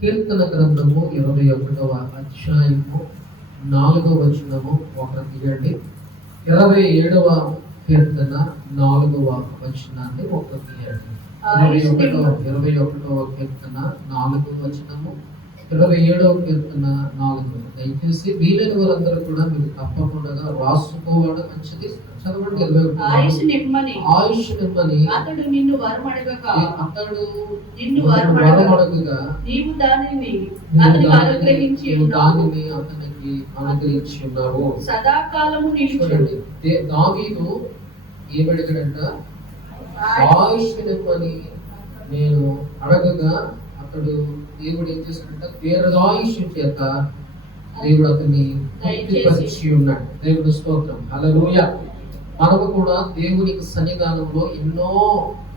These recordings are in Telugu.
కీర్తన గ్రంథము 21వ అధ్యాయము 4వ వచనము ఒక తీయండి. 27వ కీర్తన 4వ వచనాన్ని ఒక తీయండి. 21వ కీర్తన 4వ వచనము, 27వ కీర్తన 4. దయచేసి వీలైన వారందరూ కూడా మీరు తప్పకుండా రాసుకోవడం మంచిది. చదవండి. ఆయుష్ నిమ్మని అతడు నిన్ను వరమడగగా నీవు దానిని అతనికి అనుగ్రహించి ఉన్నావు. సదాకాలము నిలుచుండు. దావీదు ఏమడిగాడంట? ఆయుష్ నిమ్మని నేను అడగగా అతడు దేవుడు ఏం చేశాడంట? దీర్ఘాయుష్ చేత దేవుడు అతన్ని తృప్తిపరిచి ఉన్నాడు. దేవుడు స్తోత్రం. హల్లెలూయా. మనము కూడా దేవునికి సన్నిధానంలో ఎన్నో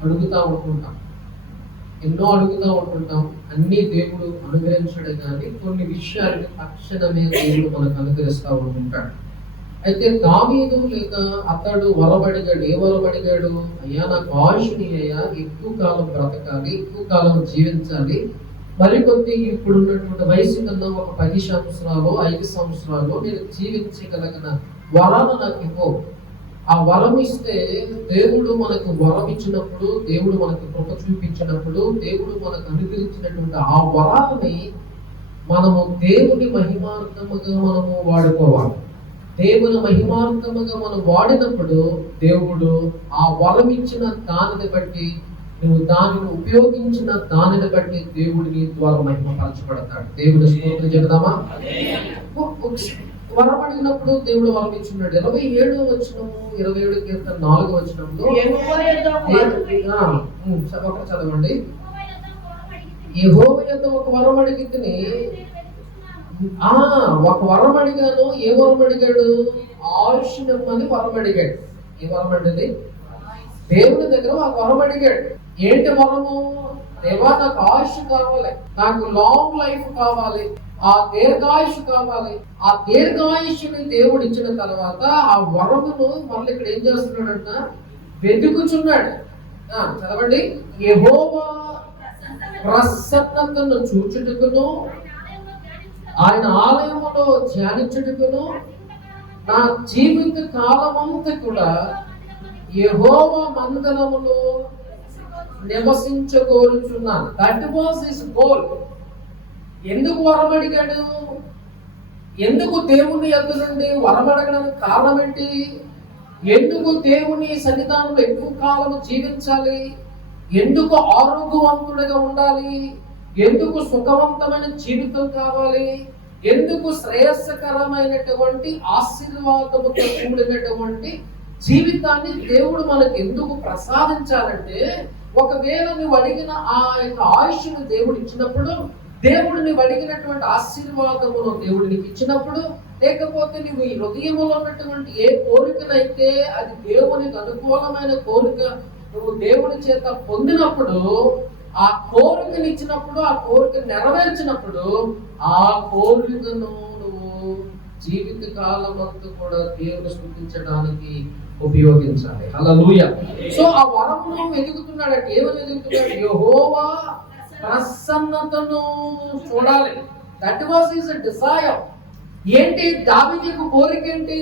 అడుగుతా ఉంటుంటాం. అన్ని దేవుడు అనుగ్రహించడే కానీ కొన్ని విషయాలు తక్షణమే దేవుడు మనకు అనుగ్రహిస్తూ ఉంటాడు. అయితే దావీదు లేక అతడు వరబడిగాడు. ఏ వరబడిగాడు? అయ్యా నాకు ఆయుష్ని అయ్యా ఎక్కువ కాలం బ్రతకాలి, ఎక్కువ కాలం జీవించాలి, మరికొద్ది ఇప్పుడున్నటువంటి వయసు కన్నా ఒక 10 సంవత్సరాలు 5 సంవత్సరాలు నేను జీవించగలిగిన వరాన్ని నాకు ఇవ్వు. ఆ వరం ఇస్తే దేవుడు మనకు వరం ఇచ్చినప్పుడు, దేవుడు మనకు కృప చూపించినప్పుడు, దేవుడు మనకు అనుగ్రహించినటువంటి ఆ వరాన్ని మనము దేవుని మహిమార్థముగా మనము వాడుకోవాలి. దేవుని మహిమార్థముగా మనం వాడినప్పుడు దేవుడు ఆ వరం ఇచ్చిన దానిని బట్టి, నువ్వు దానిని ఉపయోగించిన దానిని బట్టి దేవుడిని ద్వారా మహిమపరచబడతాడు. దేవుడి స్తోత్రం చెబుదామా? వరం అడిగినప్పుడు దేవుడు వరం ఇచ్చున్నాడు. 27వ వచనము, 27 కీర్తన 4వ వచనంలో ఒకటి చదవండి. యెహోవా యొద్ద ఒక వరం అడిగితిని. ఒక వరం అడిగాను. ఏ వరం అడిగాడు? ఆయుష్ నిమ్మని వరం అడిగాడు. ఏ వరం అడిగింది? దేవుని దగ్గర ఒక వరం అడిగాడు. ఏంటి వరము? దేవా నాకు ఆయుష్ కావాలి, నాకు లాంగ్ లైఫ్ కావాలి, ఆ దీర్ఘాయుష్ కావాలి. ఆ దీర్ఘాయుష్ని దేవుడు ఇచ్చిన తర్వాత ఆ వరమును మళ్ళీ ఇక్కడ ఏం చేస్తున్నాడంట? వెతుకుచున్నాడు. చదవండి. యెహోవా ప్రసన్నతను చూచుటకును ఆయన ఆలయములో ధ్యానించుటకును నా జీవిత కాలమంతా కూడా యెహోవా మందిరములో నివసించగోరుచున్నాను. That was his goal. ఎందుకు వరం అడిగాడు? ఎందుకు దేవుని యొద్ద నుండి వరం అడగడానికి కారణం ఏంటి? ఎందుకు దేవుని సన్నిధానంలో ఎక్కువ కాలం జీవించాలి? ఎందుకు ఆరోగ్యవంతుడిగా ఉండాలి? ఎందుకు సుఖవంతమైన జీవితం కావాలి? ఎందుకు శ్రేయస్కరమైనటువంటి ఆశీర్వాదముతో కూడినటువంటి జీవితాన్ని దేవుడు మనకు ఎందుకు ప్రసాదించాలంటే, ఒకవేళ నువ్వు అడిగిన ఆ యొక్క ఆయుష్ను దేవుడు ఇచ్చినప్పుడు, దేవుడు నువ్వు అడిగినటువంటి ఆశీర్వాదమును దేవుడు నీకు ఇచ్చినప్పుడు, లేకపోతే నువ్వు ఈ హృదయంలో ఉన్నటువంటి ఏ కోరికనైతే అది దేవునికి అనుకూలమైన కోరిక నువ్వు దేవుని చేత పొందినప్పుడు, ఆ కోరికను ఇచ్చినప్పుడు, ఆ కోరిక నెరవేర్చినప్పుడు, ఆ కోరికను నువ్వు జీవిత కాలం అంతా కూడా దేవుని స్తుతించడానికి ఉపయోగించాలి. హల్లెలూయా. సో ఆ వరమును వెతుకుతున్నాడంటే ఏమని వెతుకుతున్నాడు? యెహోవా ప్రసన్నతను చూడాలి. That was his Dzire. ఏంటి దావీదుకు కోరిక? ఏంటి?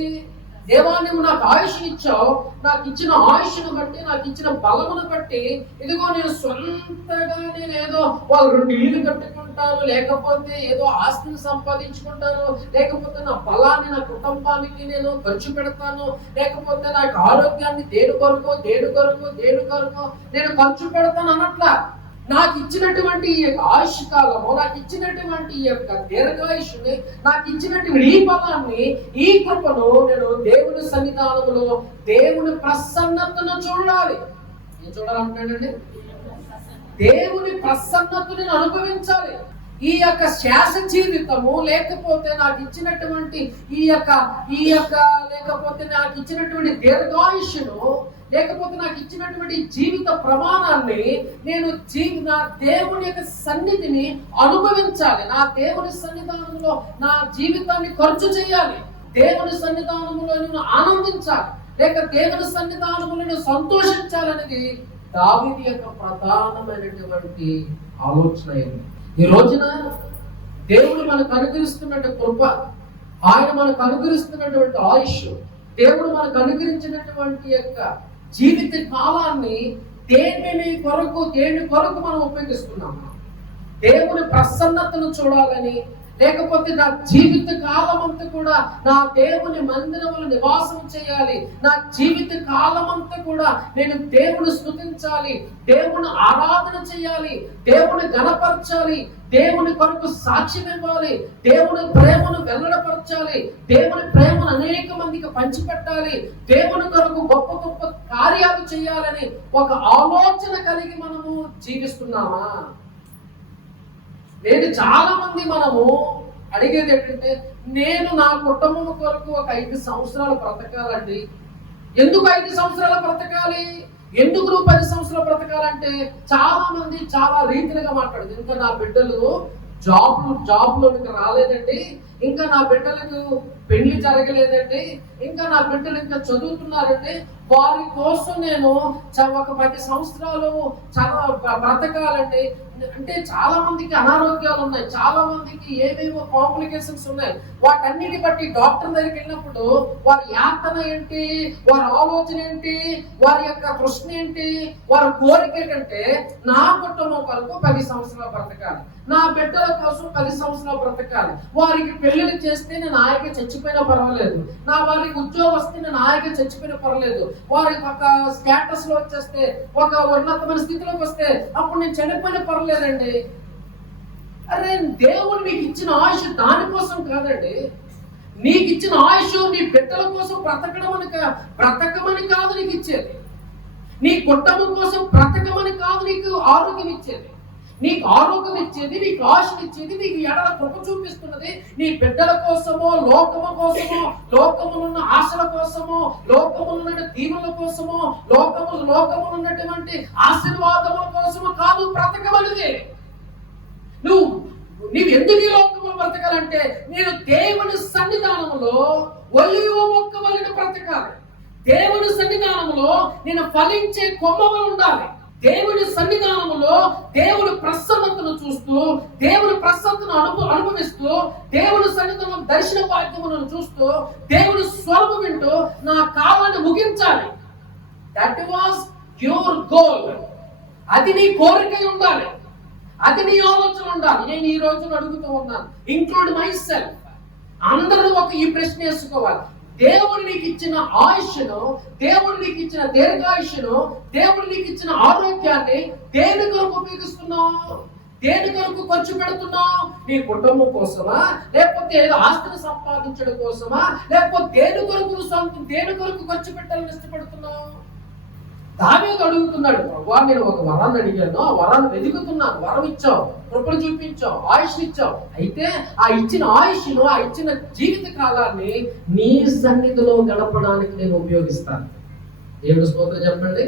దేవా నువ్వు నాకు ఆయుష్ ఇచ్చావు, నాకు ఇచ్చిన ఆయుష్ను బట్టి, నాకు ఇచ్చిన బలమును బట్టి, ఇదిగో నేను సొంతగా నేను ఏదో వాళ్ళు 2 ఇల్లు కట్టుకుంటాను, లేకపోతే ఏదో ఆస్తిని సంపాదించుకుంటాను, లేకపోతే నా బలాన్ని నా కుటుంబానికి నేను ఖర్చు పెడతాను, లేకపోతే నాకు ఆరోగ్యాన్ని దేని కొరకు నేను ఖర్చు పెడతాను అన్నట్లా. నాకు ఇచ్చినటువంటి ఈ యొక్క ఆయుష్ కాలము, నాకు ఇచ్చినటువంటి ఈ యొక్క దీర్ఘాయుష్ని, నాకు ఇచ్చినటువంటి ఈ బలాన్ని, ఈ కృపను నేను దేవుని సన్నిధానంలో దేవుని ప్రసన్నతను చూడాలి. ఏం చూడాలంటున్నాడండి? దేవుని ప్రసన్నతను నేను అనుభవించాలి. ఈ యొక్క శ్వాస జీవితము, లేకపోతే నాకు ఇచ్చినటువంటి ఈ యొక్క లేకపోతే నాకు ఇచ్చినటువంటి దీర్ఘాయుష్ను, లేకపోతే నాకు ఇచ్చినటువంటి జీవిత ప్రమాణాన్ని నేను నా దేవుని యొక్క సన్నిధిని అనుభవించాలి. నా దేవుని సన్నిధానంలో నా జీవితాన్ని ఖర్చు చేయాలి. దేవుని సన్నిధానంలో నేను ఆనందించాలి, లేక దేవుని సన్నిధానంలో నేను సంతోషించాలనేది దావీదు యొక్క ప్రధానమైనటువంటి ఆలోచన. ఈ రోజున దేవుడు మనకు అనుగ్రహిస్తున్నటువంటి కృప, ఆయన మనకు అనుగ్రహిస్తున్నటువంటి ఆయుష్, దేవుడు మనకు అనుగ్రహించినటువంటి యొక్క జీవిత కాలాన్ని దేని కొరకు మనం ఉపయోగిస్తున్నాము. దేవుని ప్రసన్నతను చూడాలని, లేకపోతే నా జీవిత కాలం అంతా కూడా నా దేవుని మందిరములో నివాసం చేయాలి, నా జీవిత కాలం అంతా కూడా నేను దేవుని స్తుతించాలి, దేవుని ఆరాధన చేయాలి, దేవుని గణపరచాలి, దేవుని కొరకు సాక్ష్యం ఇవ్వాలి, దేవుని ప్రేమను వెల్లడపరచాలి, దేవుని ప్రేమను అనేక మందికి పంచిపెట్టాలి, దేవుని కొరకు గొప్ప గొప్ప కార్యాలు చేయాలని ఒక ఆలోచన కలిగి మనము జీవిస్తున్నామా? లేదు, చాలా మంది మనము అడిగేది ఏంటంటే, నేను నా కుటుంబం కొరకు ఒక 5 సంవత్సరాలు బ్రతకాలండి. ఎందుకు 5 సంవత్సరాలు బ్రతకాలి? ఎందుకు నువ్వు 10 సంవత్సరాలు బ్రతకాలంటే చాలా మంది చాలా రీతిగా మాట్లాడదు. ఇంకా నా బిడ్డలు జాబ్లోకి రాలేదండి, ఇంకా నా బిడ్డలకు పెళ్లి జరగలేదండి, ఇంకా నా బిడ్డలు ఇంకా చదువుతున్నారండి, వారి కోసం నేను ఒక 10 సంవత్సరాలు బ్రతకాలండి. అంటే చాలా మందికి అనారోగ్యాలు ఉన్నాయి, చాలా మందికి ఏమేమో కాంప్లికేషన్స్ ఉన్నాయి. వాటన్నిటి బట్టి డాక్టర్ దగ్గరికి వెళ్ళినప్పుడు వారి యాతన ఏంటి, వారి ఆలోచన ఏంటి, వారి యొక్క ప్రశ్న ఏంటి, వారి కోరిక ఏంటంటే, నా కుటుంబం కొరకు 10 సంవత్సరాలు బ్రతకాలి, నా బిడ్డల కోసం 10 సంవత్సరాలు బ్రతకాలి, వారికి పెళ్లిళ్ళు చేస్తే నేను ఆయనకి చచ్చిపోయినా పర్వాలేదు, నా వారికి ఉద్యోగం వస్తే నేను ఆయనకి చచ్చిపోయినా పర్వాలేదు, వారికి ఒక స్టేటస్ లో వచ్చేస్తే, ఒక ఉన్నతమైన స్థితిలోకి వస్తే అప్పుడు నేను చనిపోయినా పర్వాలేదండి. అరే, దేవుడు నీకు ఇచ్చిన ఆయుష్ దానికోసం కాదండి. నీకు ఇచ్చిన ఆయుష్ నీ బిడ్డల కోసం బ్రతకమని కాదు నీకు ఇచ్చేది, నీ కుటుంబం కోసం బ్రతకమని కాదు నీకు ఆరోగ్యం ఇచ్చేది. నీకు ఆరోగ్యం ఇచ్చేది, నీకు ఆశలు ఇచ్చేది, నీకు ఎడల కృప చూపిస్తున్నది నీ బిడ్డల కోసమో, లోకము కోసమో, లోకములో ఉన్న ఆశల కోసమో, లోకములో ఉన్న దీవుల కోసమో, లోకములో ఉన్నటువంటి ఆశీర్వాదముల కోసమో కాదు బ్రతకమనేది. నీవు ఎందుకు ఈ లోకములు బ్రతకాలంటే, నేను దేవుని సన్నిధానంలో ఒలివ మొక్క వలె బ్రతకాలి, దేవుని సన్నిధానంలో నేను ఫలించే కొమ్మగా ఉండాలి, దేవుని సన్నిధానంలో దేవుని ప్రసన్నతను చూస్తూ, దేవుని ప్రసన్నతను అనుభవిస్తూ, దేవుని సన్నిధానం దర్శన భాగ్యములను చూస్తూ, దేవుని స్వరము వింటూ నా కాలాన్ని ముగించాలి. That was your goal. అది నీ కోరిక ఉండాలి, అది నీ ఆలోచన ఉండాలి. నేను ఈ రోజున అడుగుతూ ఉన్నాను, ఇంక్లూడ్ మై సెల్ఫ్, అందరూ ఈ ప్రశ్న వేసుకోవాలి. దేవుడు నీకు ఇచ్చిన ఆయుష్ను, దేవుడు నీకు ఇచ్చిన దీర్ఘాయుష్ను, దేవుడు నీకు ఇచ్చిన ఆరోగ్యాన్ని దేని కొరకు ఉపయోగిస్తున్నావు? దేని కొరకు ఖర్చు పెడుతున్నావు? నీ కుటుంబం కోసమా, లేకపోతే ఏదో ఆస్తిని సంపాదించడం కోసమా, లేకపోతే దేని కొరకు ఖర్చు పెట్టాలని ఇష్టపడుతున్నావు? దావీదు అడుగుతున్నాడు, ప్రభువా, నేను ఒక వరాన్ని అడిగాను, ఆ వరాన్ని వెతుకుతున్నాను, వరం ఇచ్చావు, కృపను చూపించావు, ఆయుష్ ఇచ్చావు, అయితే ఆ ఇచ్చిన ఆయుష్ను, ఆ ఇచ్చిన జీవిత కాలాన్ని నీ సన్నిధిలో గడపడానికి నేను ఉపయోగిస్తాను. దేవుడు స్తోత్రం చెప్పండి.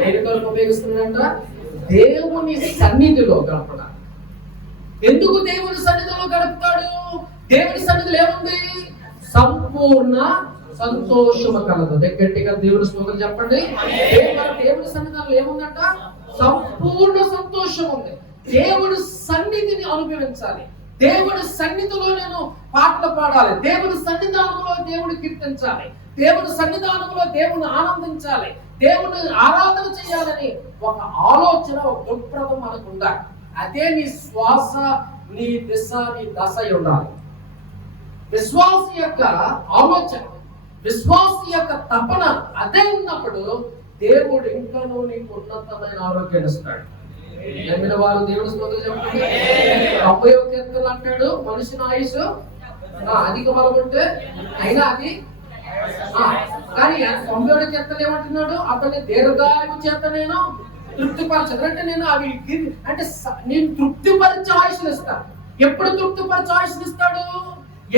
దేని కొరకు ఉపయోగిస్తున్నాడంట? దేవుని సన్నిధిలో గడపడానికి. ఎందుకు దేవుని సన్నిధిలో గడుపుతాడు? దేవుని సన్నిధిలో ఏముంది? సంపూర్ణ సంతోషము కలదు. గట్టిగా దేవుని స్తోత్రం చెప్పండి. దేవుని సన్నిధానంలో ఏముందంట? సంపూర్ణ సంతోషం ఉంది. దేవుని సన్నిధిని అనుభవించాలి, దేవుని సన్నిధిలో నేను పాటలు పాడాలి, దేవుని సన్నిధానంలో దేవుని కీర్తించాలి, దేవుని సన్నిధానంలో దేవుని ఆనందించాలి, దేవుని ఆరాధన చేయాలని ఒక ఆలోచన, ఒక దృక్పథం మనకు ఉండాలి. అదే నీ శ్వాస, నీ దిశ, నీ దశ ఉండాలి. విశ్వాస యొక్క ఆలోచన, విశ్వాస యొక్క తపన అదే ఉన్నప్పుడు దేవుడు ఇంకనూ నీకు ఉన్నతమైన ఆరోగ్యాన్ని ఇస్తాడు. నమ్మిన వారు దేవుడు స్తోత్రం చెప్పండి. 90వ కీర్తనలు అంటాడు, మనిషిని ఆయుష్ అధిక బలం ఉంటే అయినా అది, కానీ 90వ కీర్తనలు ఏమంటున్నాడు? అతని దీర్ఘాయువు చేత నేను తృప్తిపరచదు. అంటే నేను తృప్తిపరిచే ఆయుష్లు ఇస్తాను. ఎప్పుడు తృప్తిపరిచే ఆయుష్లు ఇస్తాడు?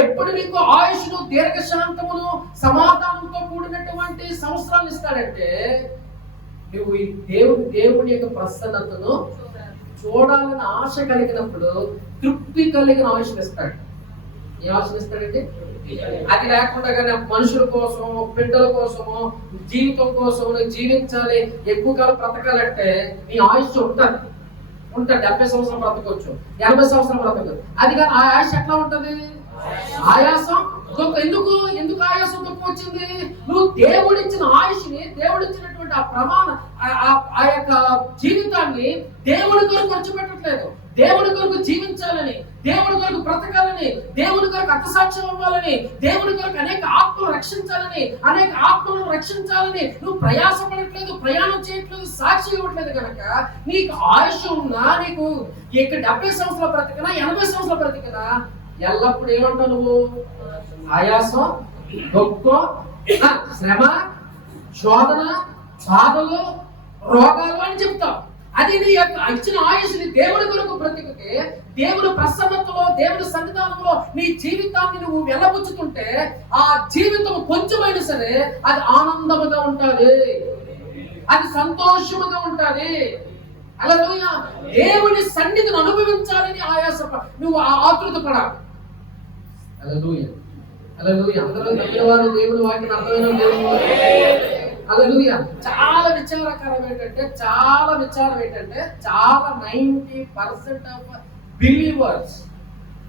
ఎప్పుడు నీకు ఆయుష్ను, దీర్ఘశాంతమును, సమాధానంతో కూడినటువంటి సంవత్సరాలు ఇస్తాడంటే, నువ్వు ఈ దేవుని యొక్క ప్రసన్నతను చూడాలని ఆశ కలిగినప్పుడు తృప్తి కలిగిన ఆయుష్ను ఇస్తాడు. ఏ ఆయుష్ను ఇస్తాడంటే, అది లేకుండా కానీ మనుషుల కోసం, బిడ్డల కోసమో, జీవితం కోసం జీవించాలి, ఎక్కువ కాలం బ్రతకాలంటే నీ ఆయుష్ ఉంటాడు, 70 సంవత్సరాలు బ్రతకొచ్చు, 80 సంవత్సరాలు బ్రతకొచ్చు. అది కానీ ఆ ఆయుష్ ఎట్లా ఉంటది? ఆయాసం ఎందుకు ఎందుకు ఆయాసం తక్కువ వచ్చింది? నువ్వు దేవుడిచ్చిన ఆయుష్ని, దేవుడిచ్చినటువంటి ఆ ప్రమాణ ఆ యొక్క జీవితాన్ని దేవుడి కొరకు ఖర్చు పెట్టట్లేదు. దేవుడి కొరకు జీవించాలని, దేవుడి కొరకు బ్రతకాలని, దేవుడి కొరకు అర్థసాక్ష్యం అవ్వాలని, దేవుడి కొరకు అనేక ఆత్మలు రక్షించాలని, అనేక ఆత్మలను రక్షించాలని నువ్వు ప్రయాసపడట్లేదు, ప్రయాణం చేయట్లేదు, సాక్షి ఇవ్వట్లేదు కనుక నీకు ఆయుష్ ఉన్నా, నీకు ఇక్కడ 70 సంవత్సరాలు బ్రతికినా, 80 సంవత్సరాలు బ్రతికినా ఎల్లప్పుడు ఏమంటావు నువ్వు? ఆయాసం, దుఃఖం, శ్రమ, శోధన, బాధలు, రోగాలు అని చెప్తావు. అది నీ యొక్క ఇచ్చిన ఆయుష్ని దేవుడి కొరకు బ్రతికితే, దేవుడి ప్రసన్నతలో, దేవుడి సన్నిధానంలో నీ జీవితాన్ని నువ్వు వెళ్ళబుచ్చుతుంటే ఆ జీవితం కొంచెమైనా సరే అది ఆనందముగా ఉంటది, అది సంతోషముగా ఉంటది. హల్లెలూయా. దేవుని సన్నిధిని అనుభవించాలని నువ్వు ఆతృత పడాలి. హల్లెలూయా, హల్లెలూయా. అందరూ నమ్మేవారు దేవుని వాక్యం అర్థమైన దేవుడు. హల్లెలూయా. చాలా విచారం ఏంటంటే చాలా 90% ఆఫ్ బిలీవర్స్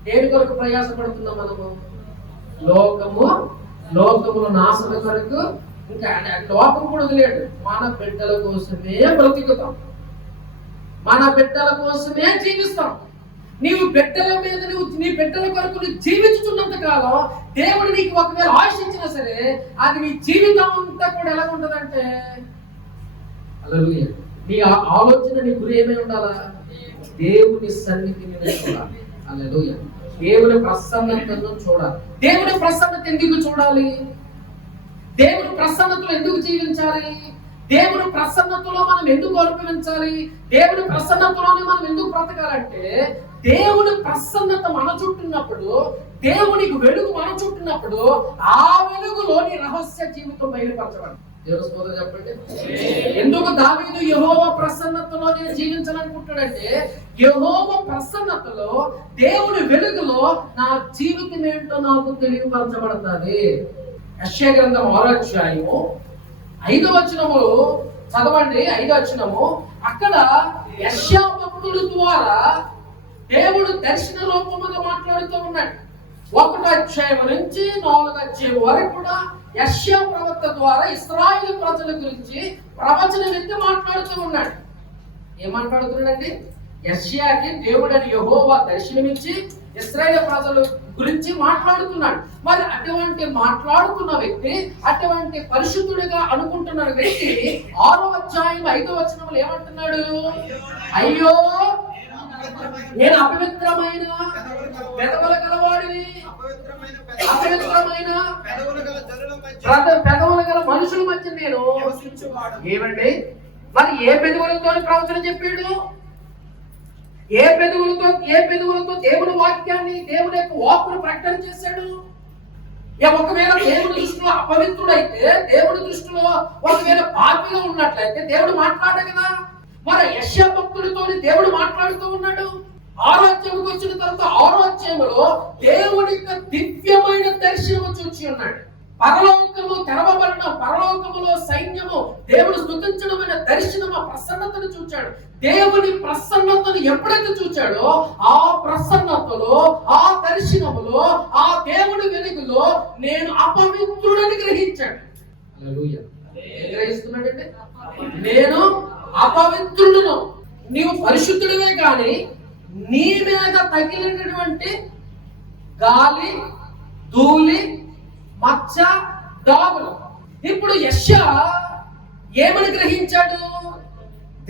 దేని కొరకు ప్రయాసపడుతున్నాం మనము? లోకముల నాశనం కొరకు. ఇంకా లోకం కూడా వదిలేడు, మన బిడ్డల కోసమే బ్రతుకుతాం, మన బిడ్డల కోసమే జీవిస్తాం. నీవు బిడ్డల మీద నీ బిడ్డల కొరకు నువ్వు జీవించుతున్నంత కాలం దేవుడు నీకు ఒకవేళ ఆశించినా సరే అది నీ జీవితం అంతా కూడా ఎలా ఉంటదంటే, హల్లెలూయా, నీ ఆలోచన, నీ గురి ఏమై ఉండాలా? దేవుని సన్నిధిని చూడాలి. హల్లెలూయా. దేవుని ప్రసన్నతను చూడాలి. దేవుని ప్రసన్నత ఎందుకు చూడాలి? దేవుని ప్రసన్నతలో ఎందుకు జీవించాలి? దేవుని ప్రసన్నతలో మనం ఎందుకు అనుభవించాలి? దేవుని ప్రసన్నతలోనే మనం ఎందుకు బ్రతకాలంటే, దేవుని ప్రసన్నత మన చుట్టున్నప్పుడు, దేవునికి వెలుగు మన చుట్టున్నప్పుడు ఆ వెలుగులో నీ రహస్య జీవితం బయలుపరచబడి. దేవుని స్తోత్రం చెప్పండి. ఎందుకు దావీదు యెహోవా ప్రసన్నతలో నేను జీవించాలనుకుంటాడంటే, యెహోవా ప్రసన్నతలో, దేవుని వెలుగులో నా జీవితం ఏంటో నాకు తెలియపరచబడుతుంది. యెషయా గ్రంథం 6వ అధ్యాయము 5వ వచనము చదవండి. 5వ వచనము, అక్కడ యెషయా భక్తుల ద్వారా దేవుడు దర్శన రూపముగా మాట్లాడుతూ ఉన్నాడు. 1వ అధ్యాయం నుంచి 4వ అధ్యాయం వరకు కూడా యెషయా ప్రవక్త ద్వారా ఇశ్రాయేలు ప్రజల గురించి ప్రవచనం ఎత్తి మాట్లాడుతూ ఉన్నాడు. ఏం మాట్లాడుతున్నాడండి? యెషయాకి దేవుడని యెహోవా దర్శనమిచ్చి ఇశ్రాయేలు ప్రజల గురించి మాట్లాడుతున్నాడు. మరి అటువంటి మాట్లాడుతున్న వ్యక్తి, అటువంటి పరిశుద్ధుడిగా అనుకుంటున్న వ్యక్తి 6వ అధ్యాయం 5వ వచనంలో ఏమంటున్నాడు? అయ్యో, నేను అపవిత్రమైన పెదవుల గలవాడిని, అపవిత్రమైన పెదవుల గల మనుషుల మధ్య నేను. ఏమండి, మరి ఏ పెదవులతో ప్రవచన చెప్పాడు? ఏ పెదవులతో దేవుని వాక్యాన్ని, దేవుని యొక్క వాక్కును ప్రకటన చేశాడు? ఒకవేళ దేవుడి దృష్టిలో అపవిత్రుడైతే, దేవుడి దృష్టిలో ఒకవేళ పాపిగా ఉన్నట్లయితే దేవుడు మాట్లాడాడు కదా. మరి యెషయా భక్తుడితో దేవుడు మాట్లాడుతూ ఉన్నాడు. 6వ అధ్యాయంకి వచ్చిన తర్వాత 6వ అధ్యాయంలో దేవుడి యొక్క దివ్యమైన దర్శనము చూచి ఉన్నాడు. పరలోకము తెరవబడిన, పరలోకములో సైన్యము దేవుడు స్తుతించడమైన దర్శనము, ప్రసన్నతను చూచాడు. దేవుని ప్రసన్నతను ఎప్పుడైతే చూచాడో ఆ ప్రసన్నతలో, ఆ దర్శనములో, ఆ దేవుడి వెలుగులో నేను అపవిత్రుడని గ్రహించాడు. హల్లెలూయా. గ్రహిస్తున్నాడంటే, నేను అపవిత్రుడును. నీవు పరిశుద్ధుడివే కానీ నీ మీద తగిలినటువంటి గాలి, ధూళి, మచ్చ, డాగులు. ఇప్పుడు యెషయా ఏమని గ్రహించాడు?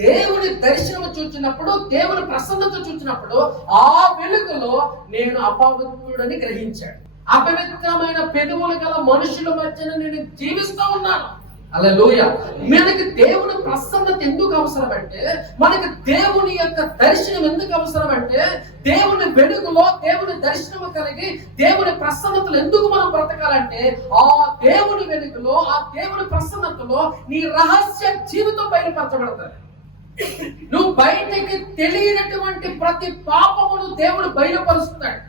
దేవుని దర్శనము చూచినప్పుడు, దేవుని ప్రసన్నత చూచినప్పుడు ఆ వెలుగులో నేను అపవిత్రుడని గ్రహించాడు. అపవిత్రమైన పెదవులు గల మనుషుల మధ్యన నేను జీవిస్తూ ఉన్నాను. హల్లెలూయా. మనకి దేవుని ప్రసన్నత ఎందుకు అవసరం అంటే, మనకి దేవుని యొక్క దర్శనం ఎందుకు అవసరం అంటే, దేవుని వెలుగులో, దేవుని దర్శనము కలిగి దేవుని ప్రసన్నతలు ఎందుకు మనం బ్రతకాలంటే, ఆ దేవుని వెలుగులో, ఆ దేవుని ప్రసన్నతలో నీ రహస్య జీవితం బయలుపరచబడతాయి. నువ్వు బయటకి తెలియనటువంటి ప్రతి పాపమును దేవుడు బయలుపరుస్తాడు.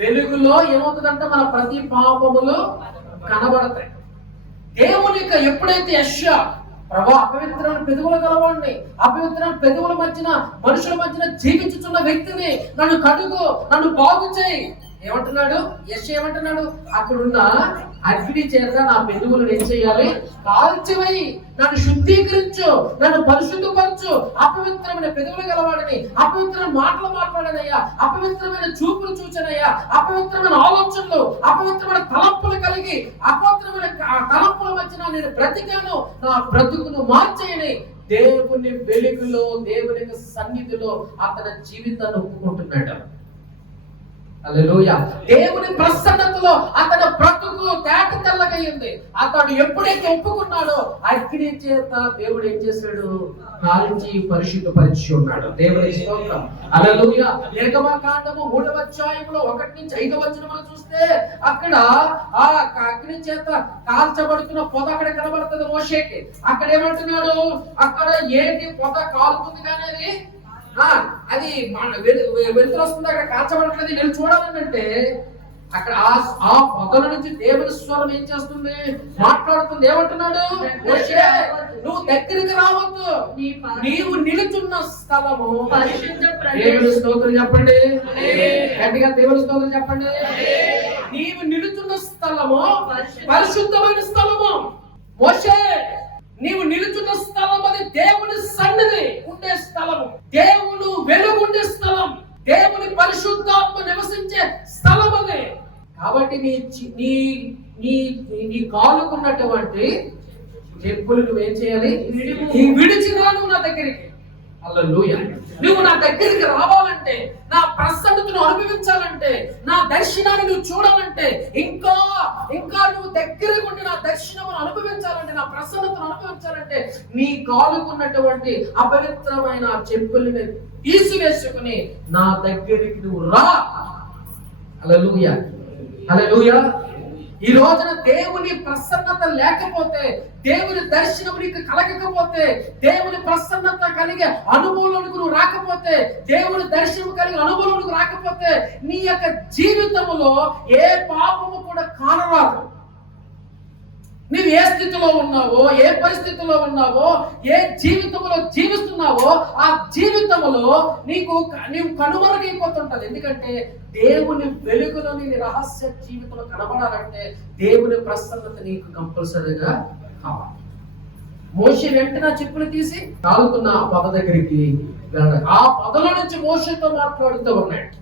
వెలుగులో ఏమవుతుందంటే మన ప్రతి పాపములు కనబడతాయి. దేవునికి ఎప్పుడైతే యెషయా ప్రభా, అపవిత్రమైన పెదవులు గలవాడిని, అపవిత్రమైన పెదవుల మధ్యన మనుషుల మధ్యన జీవించుతున్న వ్యక్తిని నన్ను కడుగు, నన్ను బాగు చేయి. ఏమంటున్నాడు యెషయా? ఏమంటున్నాడు? అక్కడున్న అగ్ని చేత నా పెదవులను ఏం చేయాలి? కాల్చివేయి, నన్ను శుద్ధీకరించు, నన్ను పరిశుద్ధపరచు. అపవిత్రమైన పెదవులు గలవాడని, అపవిత్రమైన మాటలు మాట్లాడనయ్యా, అపవిత్రమైన చూపులు చూచనయ్యా, అపవిత్రమైన ఆలోచనలు, అపవిత్రమైన తలంపులు కలిగి అపవిత్రమైన తలంపుల మధ్యన నేను బ్రతికాను, నా బ్రతుకును మార్చేయని దేవుని వెలుగులో, దేవుని సన్నిధిలో అతని జీవితాన్ని ఒప్పుకుంటున్నాడు. హల్లెలూయా. దేవుని ప్రసన్నతలో అతని బ్రతుకు తేట తెల్లగయ్యింది. అతడు ఎప్పుడైతే ఒప్పుకున్నాడో అగ్ని చేత దేవుడు ఏం చేశాడు? కాల్చి పరిశుద్ధపరిచి ఉన్నాడు. దేవుని స్తోత్రం. హల్లెలూయా. నిర్గమకాండము 3వ అధ్యాయంలో 1 నుంచి 5వ వచనములు చూస్తే అక్కడ ఆ అగ్ని చేత కాల్చబడుతున్న పొద అక్కడ కనబడుతుంది మోషేకి. అక్కడ ఏమంటున్నాడు? అక్కడ ఏంటి పొద కాలుతుంది కానీ అది వెలుతురు వస్తుంది, అక్కడ కాల్చబడట్లేదు. నేను చూడాలంటే అక్కడ ఆ పొదల నుంచి దేవుని స్వరం ఏం చేస్తుంది? మాట్లాడుతుంది. ఏమంటున్నాడు? మోషే, నువ్వు దగ్గరికి రావద్దు, నీవు నిలుచున్న స్థలము దేవుని స్తోత్రం చెప్పండి, గట్టిగా దేవుని స్తోత్రం చెప్పండి. నీవు నిలుచున్న స్థలము పరిశుద్ధమైన స్థలము. మోషే, నీవు నిలుచున్న స్థలం అది దేవుని సన్నిధి ఉండే స్థలము, దేవుడు వెలుగుండే స్థలం, దేవుని పరిశుద్ధాత్మ నివసించే స్థలం అది. కాబట్టి నీ కాలుకున్నటువంటి చెప్పులు నువ్వేం చేయాలి? విడిచిరా నువ్వు నా దగ్గరికి. హల్లెలూయా. నువ్వు నా దగ్గరికి రావాలంటే, నా ప్రసన్నతను అనుభవించాలంటే, నా దర్శనాన్ని నువ్వు చూడాలంటే, ఇంకా నువ్వు దగ్గరగా ఉండి నా దర్శనమును అనుభవించాలంటే, నా ప్రసన్నతను అనుభవించాలంటే, నీ కాలుకున్నటువంటి అపవిత్రమైన చెప్పుల్ని తీసివేసుకుని నా దగ్గరికి నువ్వు రా. హల్లెలూయా. హల్లెలూయా. ఈ రోజున దేవుని ప్రసన్నత లేకపోతే, దేవుని దర్శనం నీకు కలగకపోతే, దేవుని ప్రసన్నత కలిగే అనుభవంలోనికి నువ్వు రాకపోతే, దేవుని దర్శనం కలిగే అనుభవంలోనికి రాకపోతే, నీ యొక్క జీవితంలో ఏ పాపము కూడా కానరాదు. నీవు ఏ స్థితిలో ఉన్నావో, ఏ పరిస్థితిలో ఉన్నావో, ఏ జీవితంలో జీవిస్తున్నావో ఆ జీవితంలో నీవు కనుమరుగైపోతుంటది. ఎందుకంటే దేవుని వెలుగులో నీ రహస్య జీవితంలో కనబడాలంటే దేవుని ప్రసన్నత నీకు కంపల్సరీగా కావాలి. మోషే వెంటనే చెప్పులు తీసి కాలుతున్న ఆ పొద దగ్గరికి వెళ్ళాడు. ఆ పొదలో నుంచి మోషేతో మాట్లాడుతూ ఉన్నాడు.